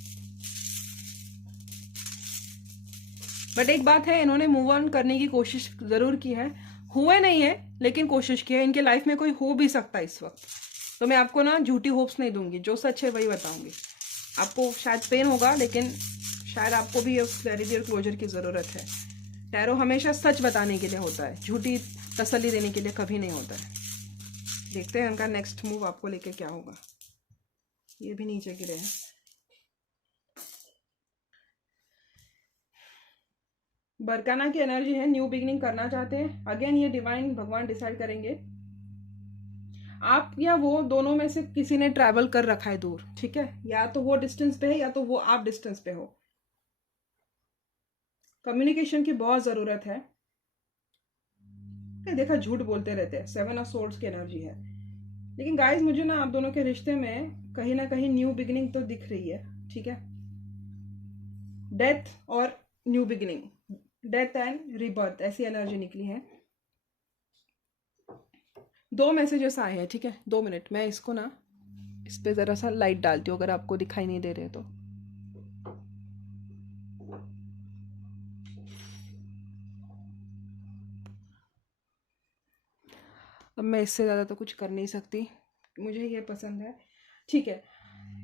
बट एक बात है, इन्होंने मूव ऑन करने की कोशिश ज़रूर की है, हुए नहीं है लेकिन कोशिश की है। इनके लाइफ में कोई हो भी सकता है इस वक्त, तो मैं आपको ना झूठी होप्स नहीं दूंगी, जो सच है वही बताऊंगी। आपको शायद पेन होगा, लेकिन शायद आपको भी क्लैरिटी और क्लोजर की ज़रूरत है। टैरो हमेशा सच बताने के लिए होता है, झूठी तसल्ली देने के लिए कभी नहीं होता है। देखते हैं उनका नेक्स्ट मूव आपको लेके क्या होगा। ये भी नीचे गिरे हैं। बरकाना की एनर्जी है, न्यू बिगिनिंग करना चाहते हैं। अगेन ये डिवाइन भगवान डिसाइड करेंगे। आप या वो दोनों में से किसी ने ट्रैवल कर रखा है दूर, ठीक है, या तो वो डिस्टेंस पे है या तो वो आप डिस्टेंस पे हो। कम्युनिकेशन की बहुत ज़रूरत है। देखा, झूठ बोलते रहते हैं, 7 ऑफ सोर्ड्स की एनर्जी है। लेकिन गाइस मुझे ना आप दोनों के रिश्ते में कहीं ना कहीं न्यू बिगिनिंग तो दिख रही है, ठीक है। डेथ और new beginning, death and rebirth, ऐसी एनर्जी निकली है। 2 मैसेजेस आए हैं, ठीक है। 2 मिनट, मैं इसको ना इस पे ज़रा सा लाइट डालती हूँ अगर आपको दिखाई नहीं दे रहे तो। अब मैं इससे ज़्यादा तो कुछ कर नहीं सकती, मुझे ये पसंद है, ठीक है।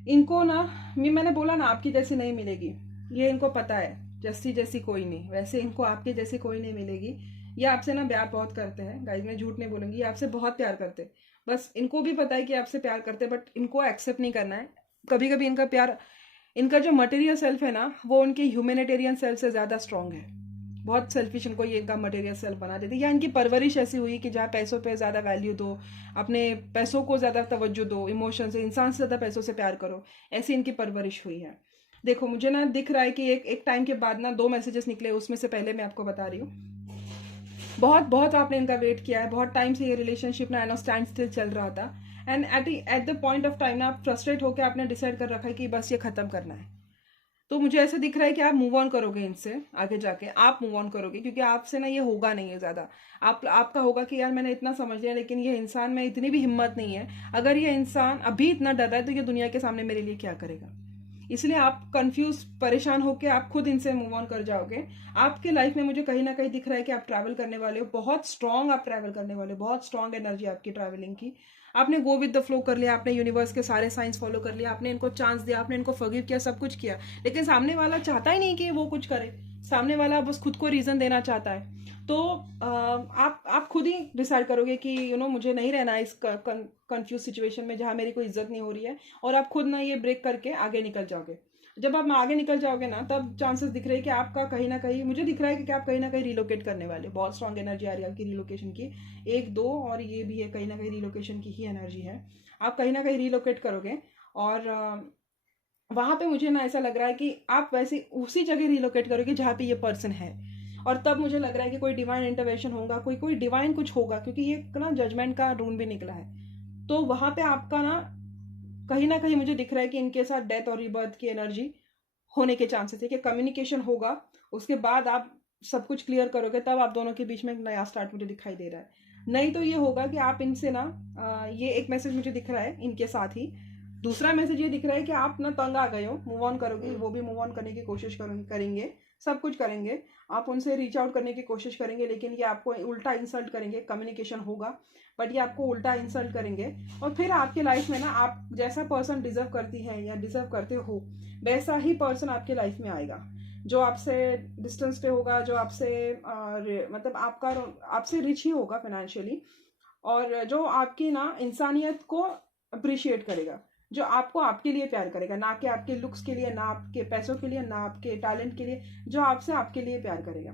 इनको ना, मैंने बोला ना आपकी जैसी नहीं मिलेगी, ये इनको पता है। जैसी जैसी कोई नहीं, वैसे इनको आपके जैसी कोई नहीं मिलेगी। ये आपसे ना प्यार बहुत करते हैं गाइस, मैं झूठ नहीं बोलूँगी, ये आपसे बहुत प्यार करते हैं। बस इनको भी पता है कि आपसे प्यार करते हैं, बट इनको एक्सेप्ट नहीं करना है। कभी कभी इनका प्यार, इनका जो मटेरियल सेल्फ है ना, वो उनके ह्यूमैनिटेरियन सेल्फ से ज़्यादा स्ट्रांग है। बहुत सेल्फिश इनको ये इनका मटेरियल सेल्फ बना देती है, या इनकी परवरिश ऐसी हुई कि जहाँ पैसों पे ज़्यादा वैल्यू दो, अपने पैसों को ज़्यादा तवज्जो दो, इमोशन से, इंसान से ज़्यादा पैसों से प्यार करो, ऐसी इनकी परवरिश हुई है। देखो मुझे ना दिख रहा है कि एक टाइम के बाद ना 2 मैसेजेस निकले, उसमें से पहले मैं आपको बता रही हूँ। बहुत बहुत आपने इनका वेट किया है, बहुत टाइम से ये रिलेशनशिप ना स्टैंड स्टिल चल रहा था। And at the point of time ना आप फ्रस्ट्रेट होकर आपने डिसाइड कर रखा है कि बस ये खत्म करना है। तो मुझे ऐसा दिख रहा है कि आप मूव ऑन करोगे इनसे, आगे जाके आप मूव ऑन करोगे, क्योंकि आपसे ना ये होगा नहीं है ज़्यादा। आपका होगा कि यार मैंने इतना समझ लिया, लेकिन ये इंसान में इतनी भी हिम्मत नहीं है। अगर ये इंसान अभी इतना डर रहा है तो ये दुनिया के सामने मेरे लिए क्या करेगा। इसलिए आप कंफ्यूज, परेशान होकर आप खुद इनसे मूव ऑन कर जाओगे। आपके लाइफ में मुझे कहीं ना कहीं दिख रहा है कि आप ट्रैवल करने वाले हो, बहुत स्ट्रांग आप ट्रैवल करने वाले हो, बहुत स्ट्रांग एनर्जी आपकी ट्रैवलिंग की। आपने गो विद द फ्लो कर लिया, आपने यूनिवर्स के सारे साइंस फॉलो कर लिया, आपने इनको चांस दिया, आपने इनको फॉरगिव किया, सब कुछ किया। लेकिन सामने वाला चाहता ही नहीं कि वो कुछ करे, सामने वाला बस खुद को रीजन देना चाहता है। तो आप खुद ही डिसाइड करोगे कि मुझे नहीं रहना इस कंफ्यूज सिचुएशन में जहाँ मेरी कोई इज्जत नहीं हो रही है, और आप खुद ना ये ब्रेक करके आगे निकल जाओगे। जब आप आगे निकल जाओगे ना, तब चांसेस दिख रहे हैं कि आपका कहीं ना कहीं, मुझे दिख रहा है कि आप कहीं ना कहीं रिलोकेट करने वाले हो। बहुत स्ट्रांग एनर्जी आ रही है आपकी रिलोकेशन की, 1 2, और ये भी है कहीं ना कहीं रिलोकेशन की ही एनर्जी है। आप कहीं ना कहीं रिलोकेट करोगे, और वहां पे मुझे ना ऐसा लग रहा है कि आप वैसे उसी जगह रिलोकेट करोगे जहाँ पे ये पर्सन है। और तब मुझे लग रहा है कि कोई डिवाइन इंटरवेंशन होगा, कोई डिवाइन कुछ होगा, क्योंकि ये ना जजमेंट का रूल भी निकला है। तो वहां पे आपका ना कहीं मुझे दिख रहा है कि इनके साथ डेथ और रिबर्थ की एनर्जी होने के चांसेस है, कि कम्युनिकेशन होगा, उसके बाद आप सब कुछ क्लियर करोगे, तब आप दोनों के बीच में एक नया स्टार्ट मुझे दिखाई दे रहा है। नहीं तो ये होगा कि आप इनसे ना, ये एक मैसेज मुझे दिख रहा है इनके साथ ही। दूसरा मैसेज ये दिख रहा है कि आप ना तंग आ गए हो, मूव ऑन करोगे, वो भी मूव ऑन करने की कोशिश करेंगे, सब कुछ करेंगे, आप उनसे रीच आउट करने की कोशिश करेंगे, लेकिन ये आपको उल्टा इंसल्ट करेंगे। कम्युनिकेशन होगा, बट ये आपको उल्टा इंसल्ट करेंगे। और फिर आपके लाइफ में ना, आप जैसा पर्सन डिजर्व करती है या डिजर्व करते हो, वैसा ही पर्सन आपके लाइफ में आएगा, जो आपसे डिस्टेंस पे होगा, जो आपसे मतलब आपसे रिच ही होगा फाइनेंशियली, और जो आपकी ना इंसानियत को अप्रिशिएट करेगा, जो आपको आपके लिए प्यार करेगा, ना कि आपके लुक्स के लिए, ना आपके पैसों के लिए, ना आपके टैलेंट के लिए, जो आपसे आपके लिए प्यार करेगा।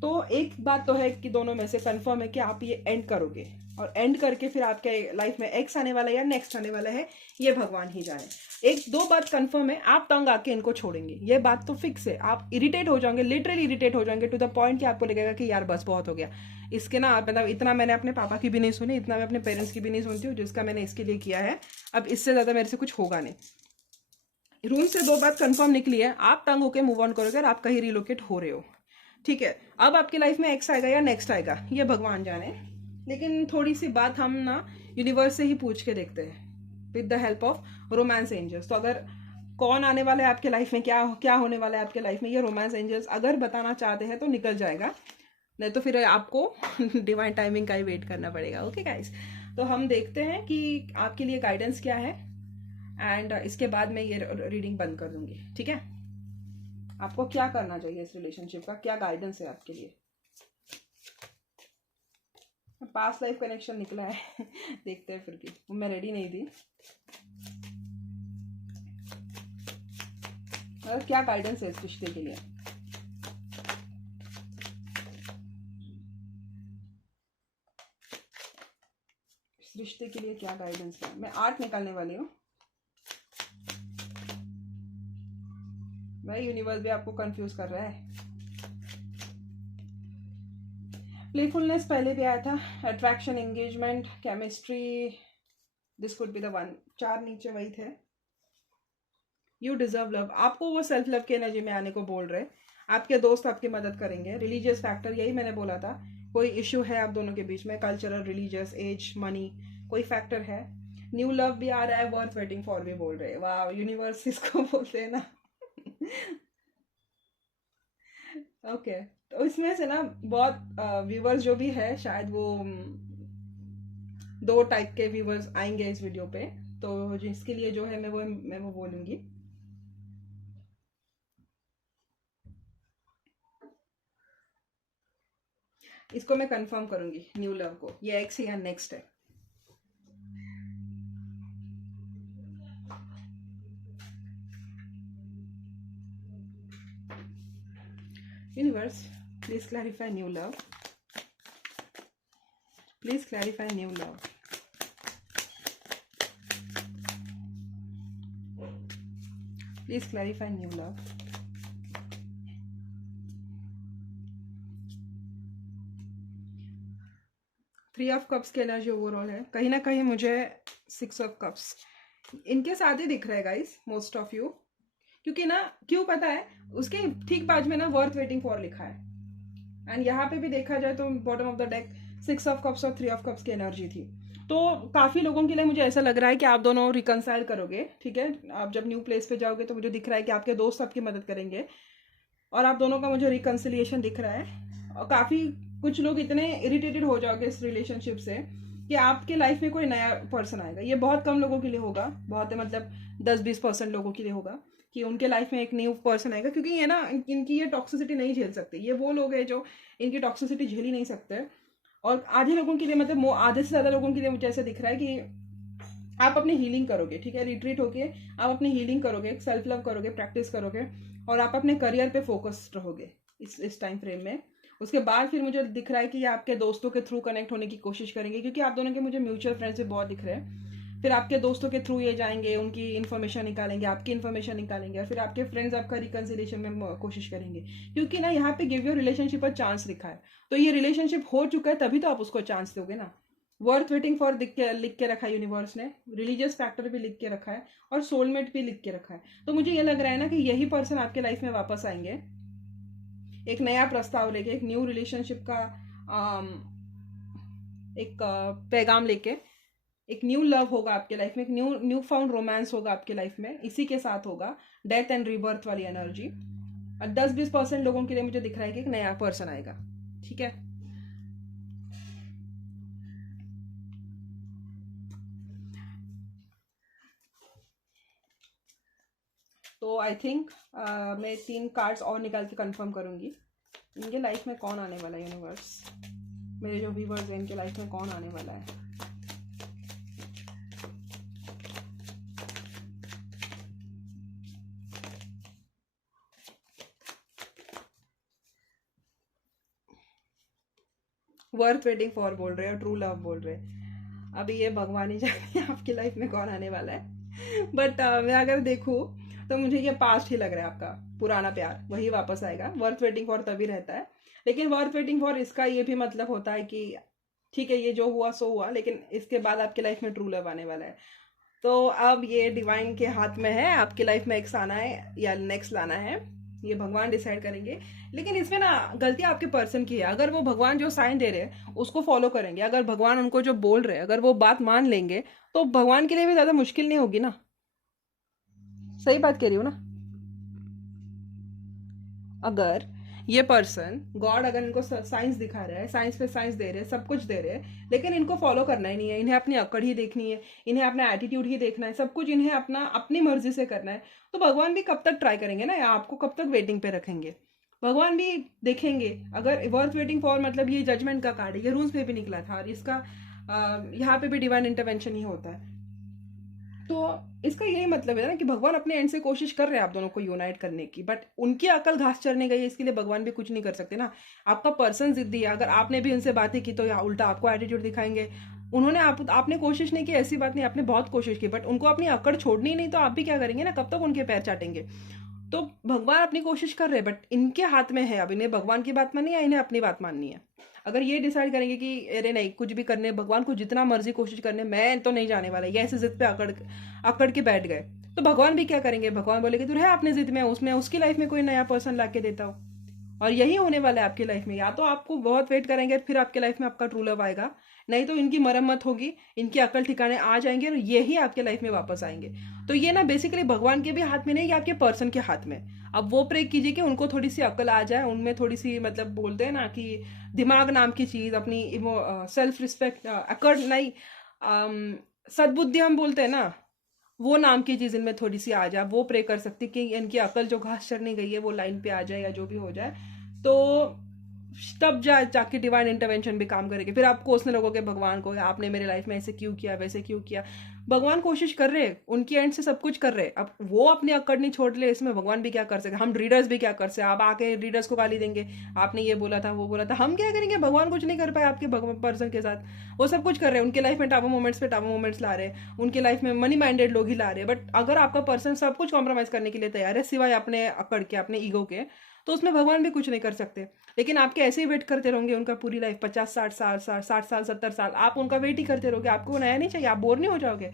तो एक बात तो है कि दोनों में से कंफर्म है कि आप ये एंड करोगे, और एंड करके फिर आपके लाइफ में एक्स आने वाला है या नेक्स्ट आने वाला है, ये भगवान ही जाने। एक दो बात कंफर्म है, आप तंग आके इनको छोड़ेंगे, ये बात तो फिक्स है। आप इरिटेट हो जाओगे, लिटरली इरिटेट हो जाएंगे, टू द पॉइंट कि आपको लगेगा कि यार बस बहुत हो गया इसके ना, मतलब इतना मैंने अपने पापा की भी नहीं सुनी, इतना मैं अपने पेरेंट्स की भी नहीं सुनती हूँ जिसका मैंने इसके लिए किया है। अब इससे ज़्यादा मेरे से कुछ होगा नहीं। रूम से 2 बात कंफर्म निकली है, आप तंग होकर मूव ऑन करोगे और आप कहीं रिलोकेट हो रहे हो, ठीक है। अब आपकी लाइफ में एक्स आएगा या नेक्स्ट आएगा, ये भगवान जाने। लेकिन थोड़ी सी बात हम ना यूनिवर्स से ही पूछ के देखते हैं, with the help of romance angels. तो अगर कौन आने वाला है आपके लाइफ में, क्या क्या होने वाला है आपके लाइफ में, ये रोमांस एंजल्स अगर बताना चाहते हैं तो निकल जाएगा, नहीं तो फिर आपको डिवाइन टाइमिंग का ही वेट करना पड़ेगा। ओके गाइस, तो हम देखते हैं कि आपके लिए गाइडेंस क्या है, एंड इसके बाद मैं ये रीडिंग बंद कर दूंगी, ठीक है। आपको क्या करना चाहिए, इस रिलेशनशिप का क्या गाइडेंस है आपके लिए। पास्ट लाइफ कनेक्शन निकला है देखते हैं फिर भी, मैं रेडी नहीं थी। मतलब क्या गाइडेंस है इस रिश्ते के लिए। रिश्ते के लिए क्या गाइडेंस है? मैं 8 निकालने वाली हूँ। भाई यूनिवर्स भी आपको कंफ्यूज कर रहा है। प्लेफुलनेस पहले भी आया था, attraction, engagement, chemistry, this could be the one. 4 नीचे वही थे। यू डिजर्व लव, आपको वो सेल्फ लव की एनर्जी में आने को बोल रहे। आपके दोस्त आपकी मदद करेंगे। रिलीजियस फैक्टर, यही मैंने बोला था, कोई इश्यू है आप दोनों के बीच में, कल्चरल, रिलीजियस, एज, मनी, कोई फैक्टर है। न्यू लव भी आ रहा है, वर्थ वेटिंग फॉर भी बोल रहे हैं। वाह, यूनिवर्स इसको बोलते हैं ना। ओके, तो इसमें से ना बहुत व्यूवर्स जो भी है, शायद वो 2 टाइप के व्यूवर्स आएंगे इस वीडियो पे, तो जिसके लिए जो है मैं वो बोलूँगी। इसको मैं कंफर्म करूंगी न्यू लव को, ये एक्स है या नेक्स्ट है। Universe, please clarify new love, please clarify new love. Please clarify new love. Three of cups की एनर्जी ओवरऑल है, कहीं ना कहीं मुझे 6 ऑफ कप्स इनके साथ ही दिख रहा है गाइस, मोस्ट ऑफ यू। क्योंकि ना, क्यों पता है, उसके ठीक बाजू में ना वर्थ वेटिंग फॉर लिखा है, एंड यहाँ पे भी देखा जाए तो bottom of the deck 6 of cups और 3 ऑफ कप्स की एनर्जी थी। तो काफ़ी लोगों के लिए मुझे ऐसा लग रहा है कि आप दोनों रिकनसाइल करोगे, ठीक है। आप जब न्यू प्लेस पे जाओगे तो मुझे दिख रहा है कि आपके दोस्त आपकी मदद करेंगे, और आप दोनों का मुझे रिकन्सिलिएशन दिख रहा है। और काफ़ी कुछ लोग इतने इरिटेटेड हो जाओगे इस रिलेशनशिप से कि आपके लाइफ में कोई नया पर्सन आएगा। ये बहुत कम लोगों के लिए होगा, बहुत है मतलब 10-20% लोगों के लिए होगा कि उनके लाइफ में एक न्यू पर्सन आएगा, क्योंकि ये ना, इनकी ये टॉक्सिसिटी नहीं झेल सकते। ये वो लोग हैं जो इनकी टॉक्सिसिटी झेल ही नहीं सकते। और आधे लोगों के लिए, मतलब आधे से ज़्यादा लोगों के लिए मुझे ऐसा दिख रहा है कि आप अपनी हीलिंग करोगे, ठीक है, रिट्रीट होके आप अपनी हीलिंग करोगे, सेल्फ लव करोगे, प्रैक्टिस करोगे, और आप अपने करियर पे फोकस रहोगे इस टाइम फ्रेम में। उसके बाद फिर मुझे दिख रहा है कि आपके दोस्तों के थ्रू कनेक्ट होने की कोशिश करेंगे, क्योंकि आप दोनों के मुझे म्यूचुअल फ्रेंड्स भी बहुत दिख रहे हैं। फिर आपके दोस्तों के थ्रू ये जाएंगे, उनकी इन्फॉर्मेशन निकालेंगे, आपकी इन्फॉर्मेशन निकालेंगे, और फिर आपके फ्रेंड्स आपका रिकन्सिलिएशन में कोशिश करेंगे। क्योंकि ना यहाँ पे गिव योर रिलेशनशिप पर चांस लिखा है, तो ये रिलेशनशिप हो चुका है तभी तो आप उसको चांस दोगे ना। वर्थ वेटिंग फॉर लिख के रखा है यूनिवर्स ने, रिलीजियस फैक्टर भी लिख के रखा है, और सोलमेट भी लिख के रखा है। तो मुझे ये लग रहा है ना कि यही पर्सन आपके लाइफ में वापस आएंगे, एक नया प्रस्ताव लेके, एक न्यू रिलेशनशिप का एक पैगाम लेके। एक न्यू लव होगा आपके लाइफ में, एक न्यू फाउंड रोमांस होगा आपके लाइफ में, इसी के साथ होगा डेथ एंड रिबर्थ वाली एनर्जी। और 10-20% लोगों के लिए मुझे दिख रहा है कि एक नया पर्सन आएगा, ठीक है। तो आई थिंक मैं 3 कार्ड्स और निकाल के कंफर्म करूंगी इनके लाइफ में कौन आने वाला है। यूनिवर्स, मेरे जो व्यूवर्स हैं इनके लाइफ में कौन आने वाला है। वर्थ वेटिंग फॉर बोल रहे हैं और ट्रू लव बोल रहे हैं। अभी ये भगवान ही जाने आपकी लाइफ में कौन आने वाला है। बट मैं अगर देखूँ तो मुझे ये पास्ट ही लग रहा है, आपका पुराना प्यार वही वापस आएगा। वर्थ वेटिंग फॉर तभी रहता है, लेकिन वर्थ वेटिंग फॉर इसका ये भी मतलब होता है कि ठीक है, ये जो हुआ सो हुआ, लेकिन इसके बाद आपकी लाइफ में ट्रू लव आने वाला है। तो अब ये डिवाइन के हाथ में है, आपकी लाइफ में एक्स आना है या नेक्स्ट लाना है, ये भगवान डिसाइड करेंगे। लेकिन इसमें ना गलती आपके पर्सन की है। अगर वो भगवान जो साइन दे रहे हैं उसको फॉलो करेंगे, अगर भगवान उनको जो बोल रहे हैं अगर वो बात मान लेंगे, तो भगवान के लिए भी ज्यादा मुश्किल नहीं होगी ना। सही बात कह रही हूँ ना। अगर ये पर्सन, गॉड अगर इनको साइंस दिखा रहा है, साइंस पे साइंस दे रहे हैं, सब कुछ दे रहे हैं, लेकिन इनको फॉलो करना ही नहीं है, इन्हें अपनी अकड़ ही देखनी है, इन्हें अपना एटीट्यूड ही देखना है, सब कुछ इन्हें अपना अपनी मर्जी से करना है, तो भगवान भी कब तक ट्राई करेंगे ना, या आपको कब तक वेटिंग पे रखेंगे। भगवान भी देखेंगे। अगर वर्थ वेटिंग फॉर मतलब ये जजमेंट का कार्ड है, ये रूल्स में भी निकला था, और इसका यहाँ पे भी डिवाइन इंटरवेंशन ही होता है। तो इसका यही मतलब है ना कि भगवान अपने एंड से कोशिश कर रहे हैं आप दोनों को यूनाइट करने की, बट उनकी अकल घास चरने गई है, इसके लिए भगवान भी कुछ नहीं कर सकते ना। आपका पर्सन जिद्दी है, अगर आपने भी उनसे बातें की तो या उल्टा आपको एटीट्यूड दिखाएंगे, उन्होंने आपने कोशिश नहीं की, ऐसी बात नहीं, आपने बहुत कोशिश की, बट उनको अपनी अकड़ छोड़नी ही नहीं, तो आप भी क्या करेंगे ना, कब तक उनके पैर चाटेंगे। तो भगवान अपनी कोशिश कर रहे हैं, बट इनके हाथ में है, अब इन्हें भगवान की बात माननी है, इन्हें अपनी बात माननी है। अगर ये डिसाइड करेंगे कि अरे नहीं, कुछ भी करने, भगवान को जितना मर्जी कोशिश करने, मैं तो नहीं जाने वाला, ये ऐसे जिद पे अकड़ अकड़ के बैठ गए, तो भगवान भी क्या करेंगे, भगवान बोलेगे तू है अपने जिद में, उसमें उसकी लाइफ में कोई नया पर्सन ला के देता हो। और यही होने वाला है आपकी लाइफ में, या तो आपको बहुत वेट करेंगे फिर आपके लाइफ में आपका ट्रू लव आएगा, नहीं तो इनकी मरम्मत होगी, इनकी अकल ठिकाने आ जाएंगे और यही आपके लाइफ में वापस आएंगे। तो ये ना बेसिकली भगवान के भी हाथ में नहीं, ये आपके पर्सन के हाथ में। अब वो प्रे कीजिए कि उनको थोड़ी सी अकल आ जाए, उनमें थोड़ी सी, मतलब बोलते हैं ना कि दिमाग नाम की चीज, अपनी सेल्फ रिस्पेक्ट, अकड़ नहीं, सद्बुद्धि हम बोलते हैं ना, वो नाम की चीज इनमें थोड़ी सी आ जाए, वो प्रे कर सकती कि इनकी अकल जो घास चढ़ने गई है वो लाइन पे आ जाए, या जो भी हो जाए। तो तब जाके डिवाइन इंटरवेंशन भी काम करेगी। फिर आप कोसने लगोगे भगवान को, आपने मेरे लाइफ में ऐसे क्यों किया, वैसे क्यों किया। भगवान कोशिश कर रहे, उनकी एंड से सब कुछ कर रहे, अब वो अपनी अकड़ नहीं छोड़ ले, इसमें भगवान भी क्या कर सके, हम रीडर्स भी क्या कर सके। आप आके रीडर्स को गाली देंगे, आपने ये बोला था, वो बोला था, हम क्या करेंगे, भगवान कुछ नहीं कर पाए आपके पर्सन के साथ। वो सब कुछ कर रहे हैं, उनके लाइफ में टावर मोमेंट्स पे टावर मोमेंट्स ला रहे हैं, उनके लाइफ में मनी माइंडेड लोग ही ला रहे हैं। बट अगर आपका पर्सन सब कुछ कॉम्प्रोमाइज करने के लिए तैयार है, सिवाय अपने अकड़ के, अपने ईगो के, तो उसमें भगवान भी कुछ नहीं कर सकते। लेकिन आपके ऐसे ही वेट करते रहोगे उनका पूरी लाइफ, 50 60 साल, 60 साल 70 साल, आप उनका वेट ही करते रहोगे, आपको नया नहीं चाहिए, आप बोर नहीं हो जाओगे।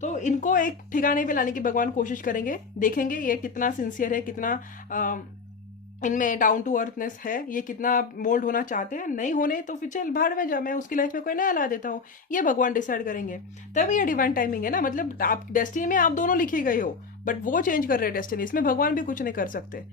तो इनको एक ठिकाने पे लाने की भगवान कोशिश करेंगे, देखेंगे ये कितना सिंसियर है, कितना इनमें डाउन टू अर्थनेस है, ये कितना मोल्ड होना चाहते हैं। नहीं होने तो फिर चल भाड़ में जा, मैं उसकी लाइफ में कोई नया ला देता हूँ, ये भगवान डिसाइड करेंगे। तभी ये डिवाइन टाइमिंग है ना, मतलब आप डेस्टिनी में आप दोनों लिखे गए हो, बट वो चेंज कर रहे हैं डेस्टिनी, इसमें भगवान भी कुछ नहीं कर सकते।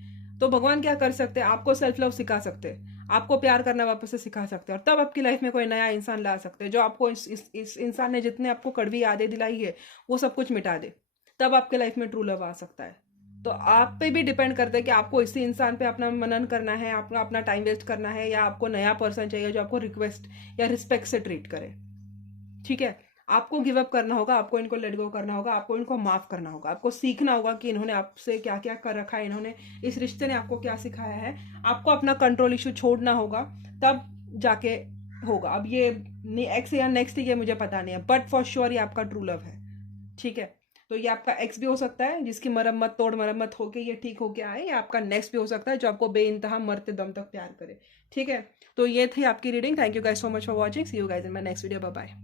तो भगवान क्या कर सकते हैं, आपको सेल्फ लव सिखा सकते हैं, आपको प्यार करना वापस से सिखा सकते हैं, और तब आपकी लाइफ में कोई नया इंसान ला सकते हैं, जो आपको इस इंसान ने जितने आपको कड़वी यादें दिलाई है वो सब कुछ मिटा दे। तब आपके लाइफ में ट्रू लव आ सकता है। तो आप पे भी डिपेंड करता है कि आपको इसी इंसान पे अपना मनन करना है, आपको अपना टाइम वेस्ट करना है, या आपको नया पर्सन चाहिए जो आपको रिक्वेस्ट या रिस्पेक्ट से ट्रीट करे। ठीक है, आपको गिव अप करना होगा, आपको इनको लेट गो करना होगा, आपको इनको माफ करना होगा, आपको सीखना होगा कि इन्होंने आपसे क्या क्या कर रखा है, इन्होंने इस रिश्ते ने आपको क्या सिखाया है। आपको अपना कंट्रोल इशू छोड़ना होगा, तब जाके होगा। अब ये एक्स या नेक्स्ट ये मुझे पता नहीं है, बट फॉर श्योर ये आपका ट्रू लव है। ठीक है, तो ये आपका एक्स भी हो सकता है जिसकी मरम्मत तोड़ मरम्मत होके ये ठीक होके आए, या आपका नेक्स्ट भी हो सकता है जो आपको बेइंतहा मरते दम तक प्यार करे। ठीक है, तो ये थी आपकी reading. Thank you guys so much for watching, see you guys in my next video, bye bye.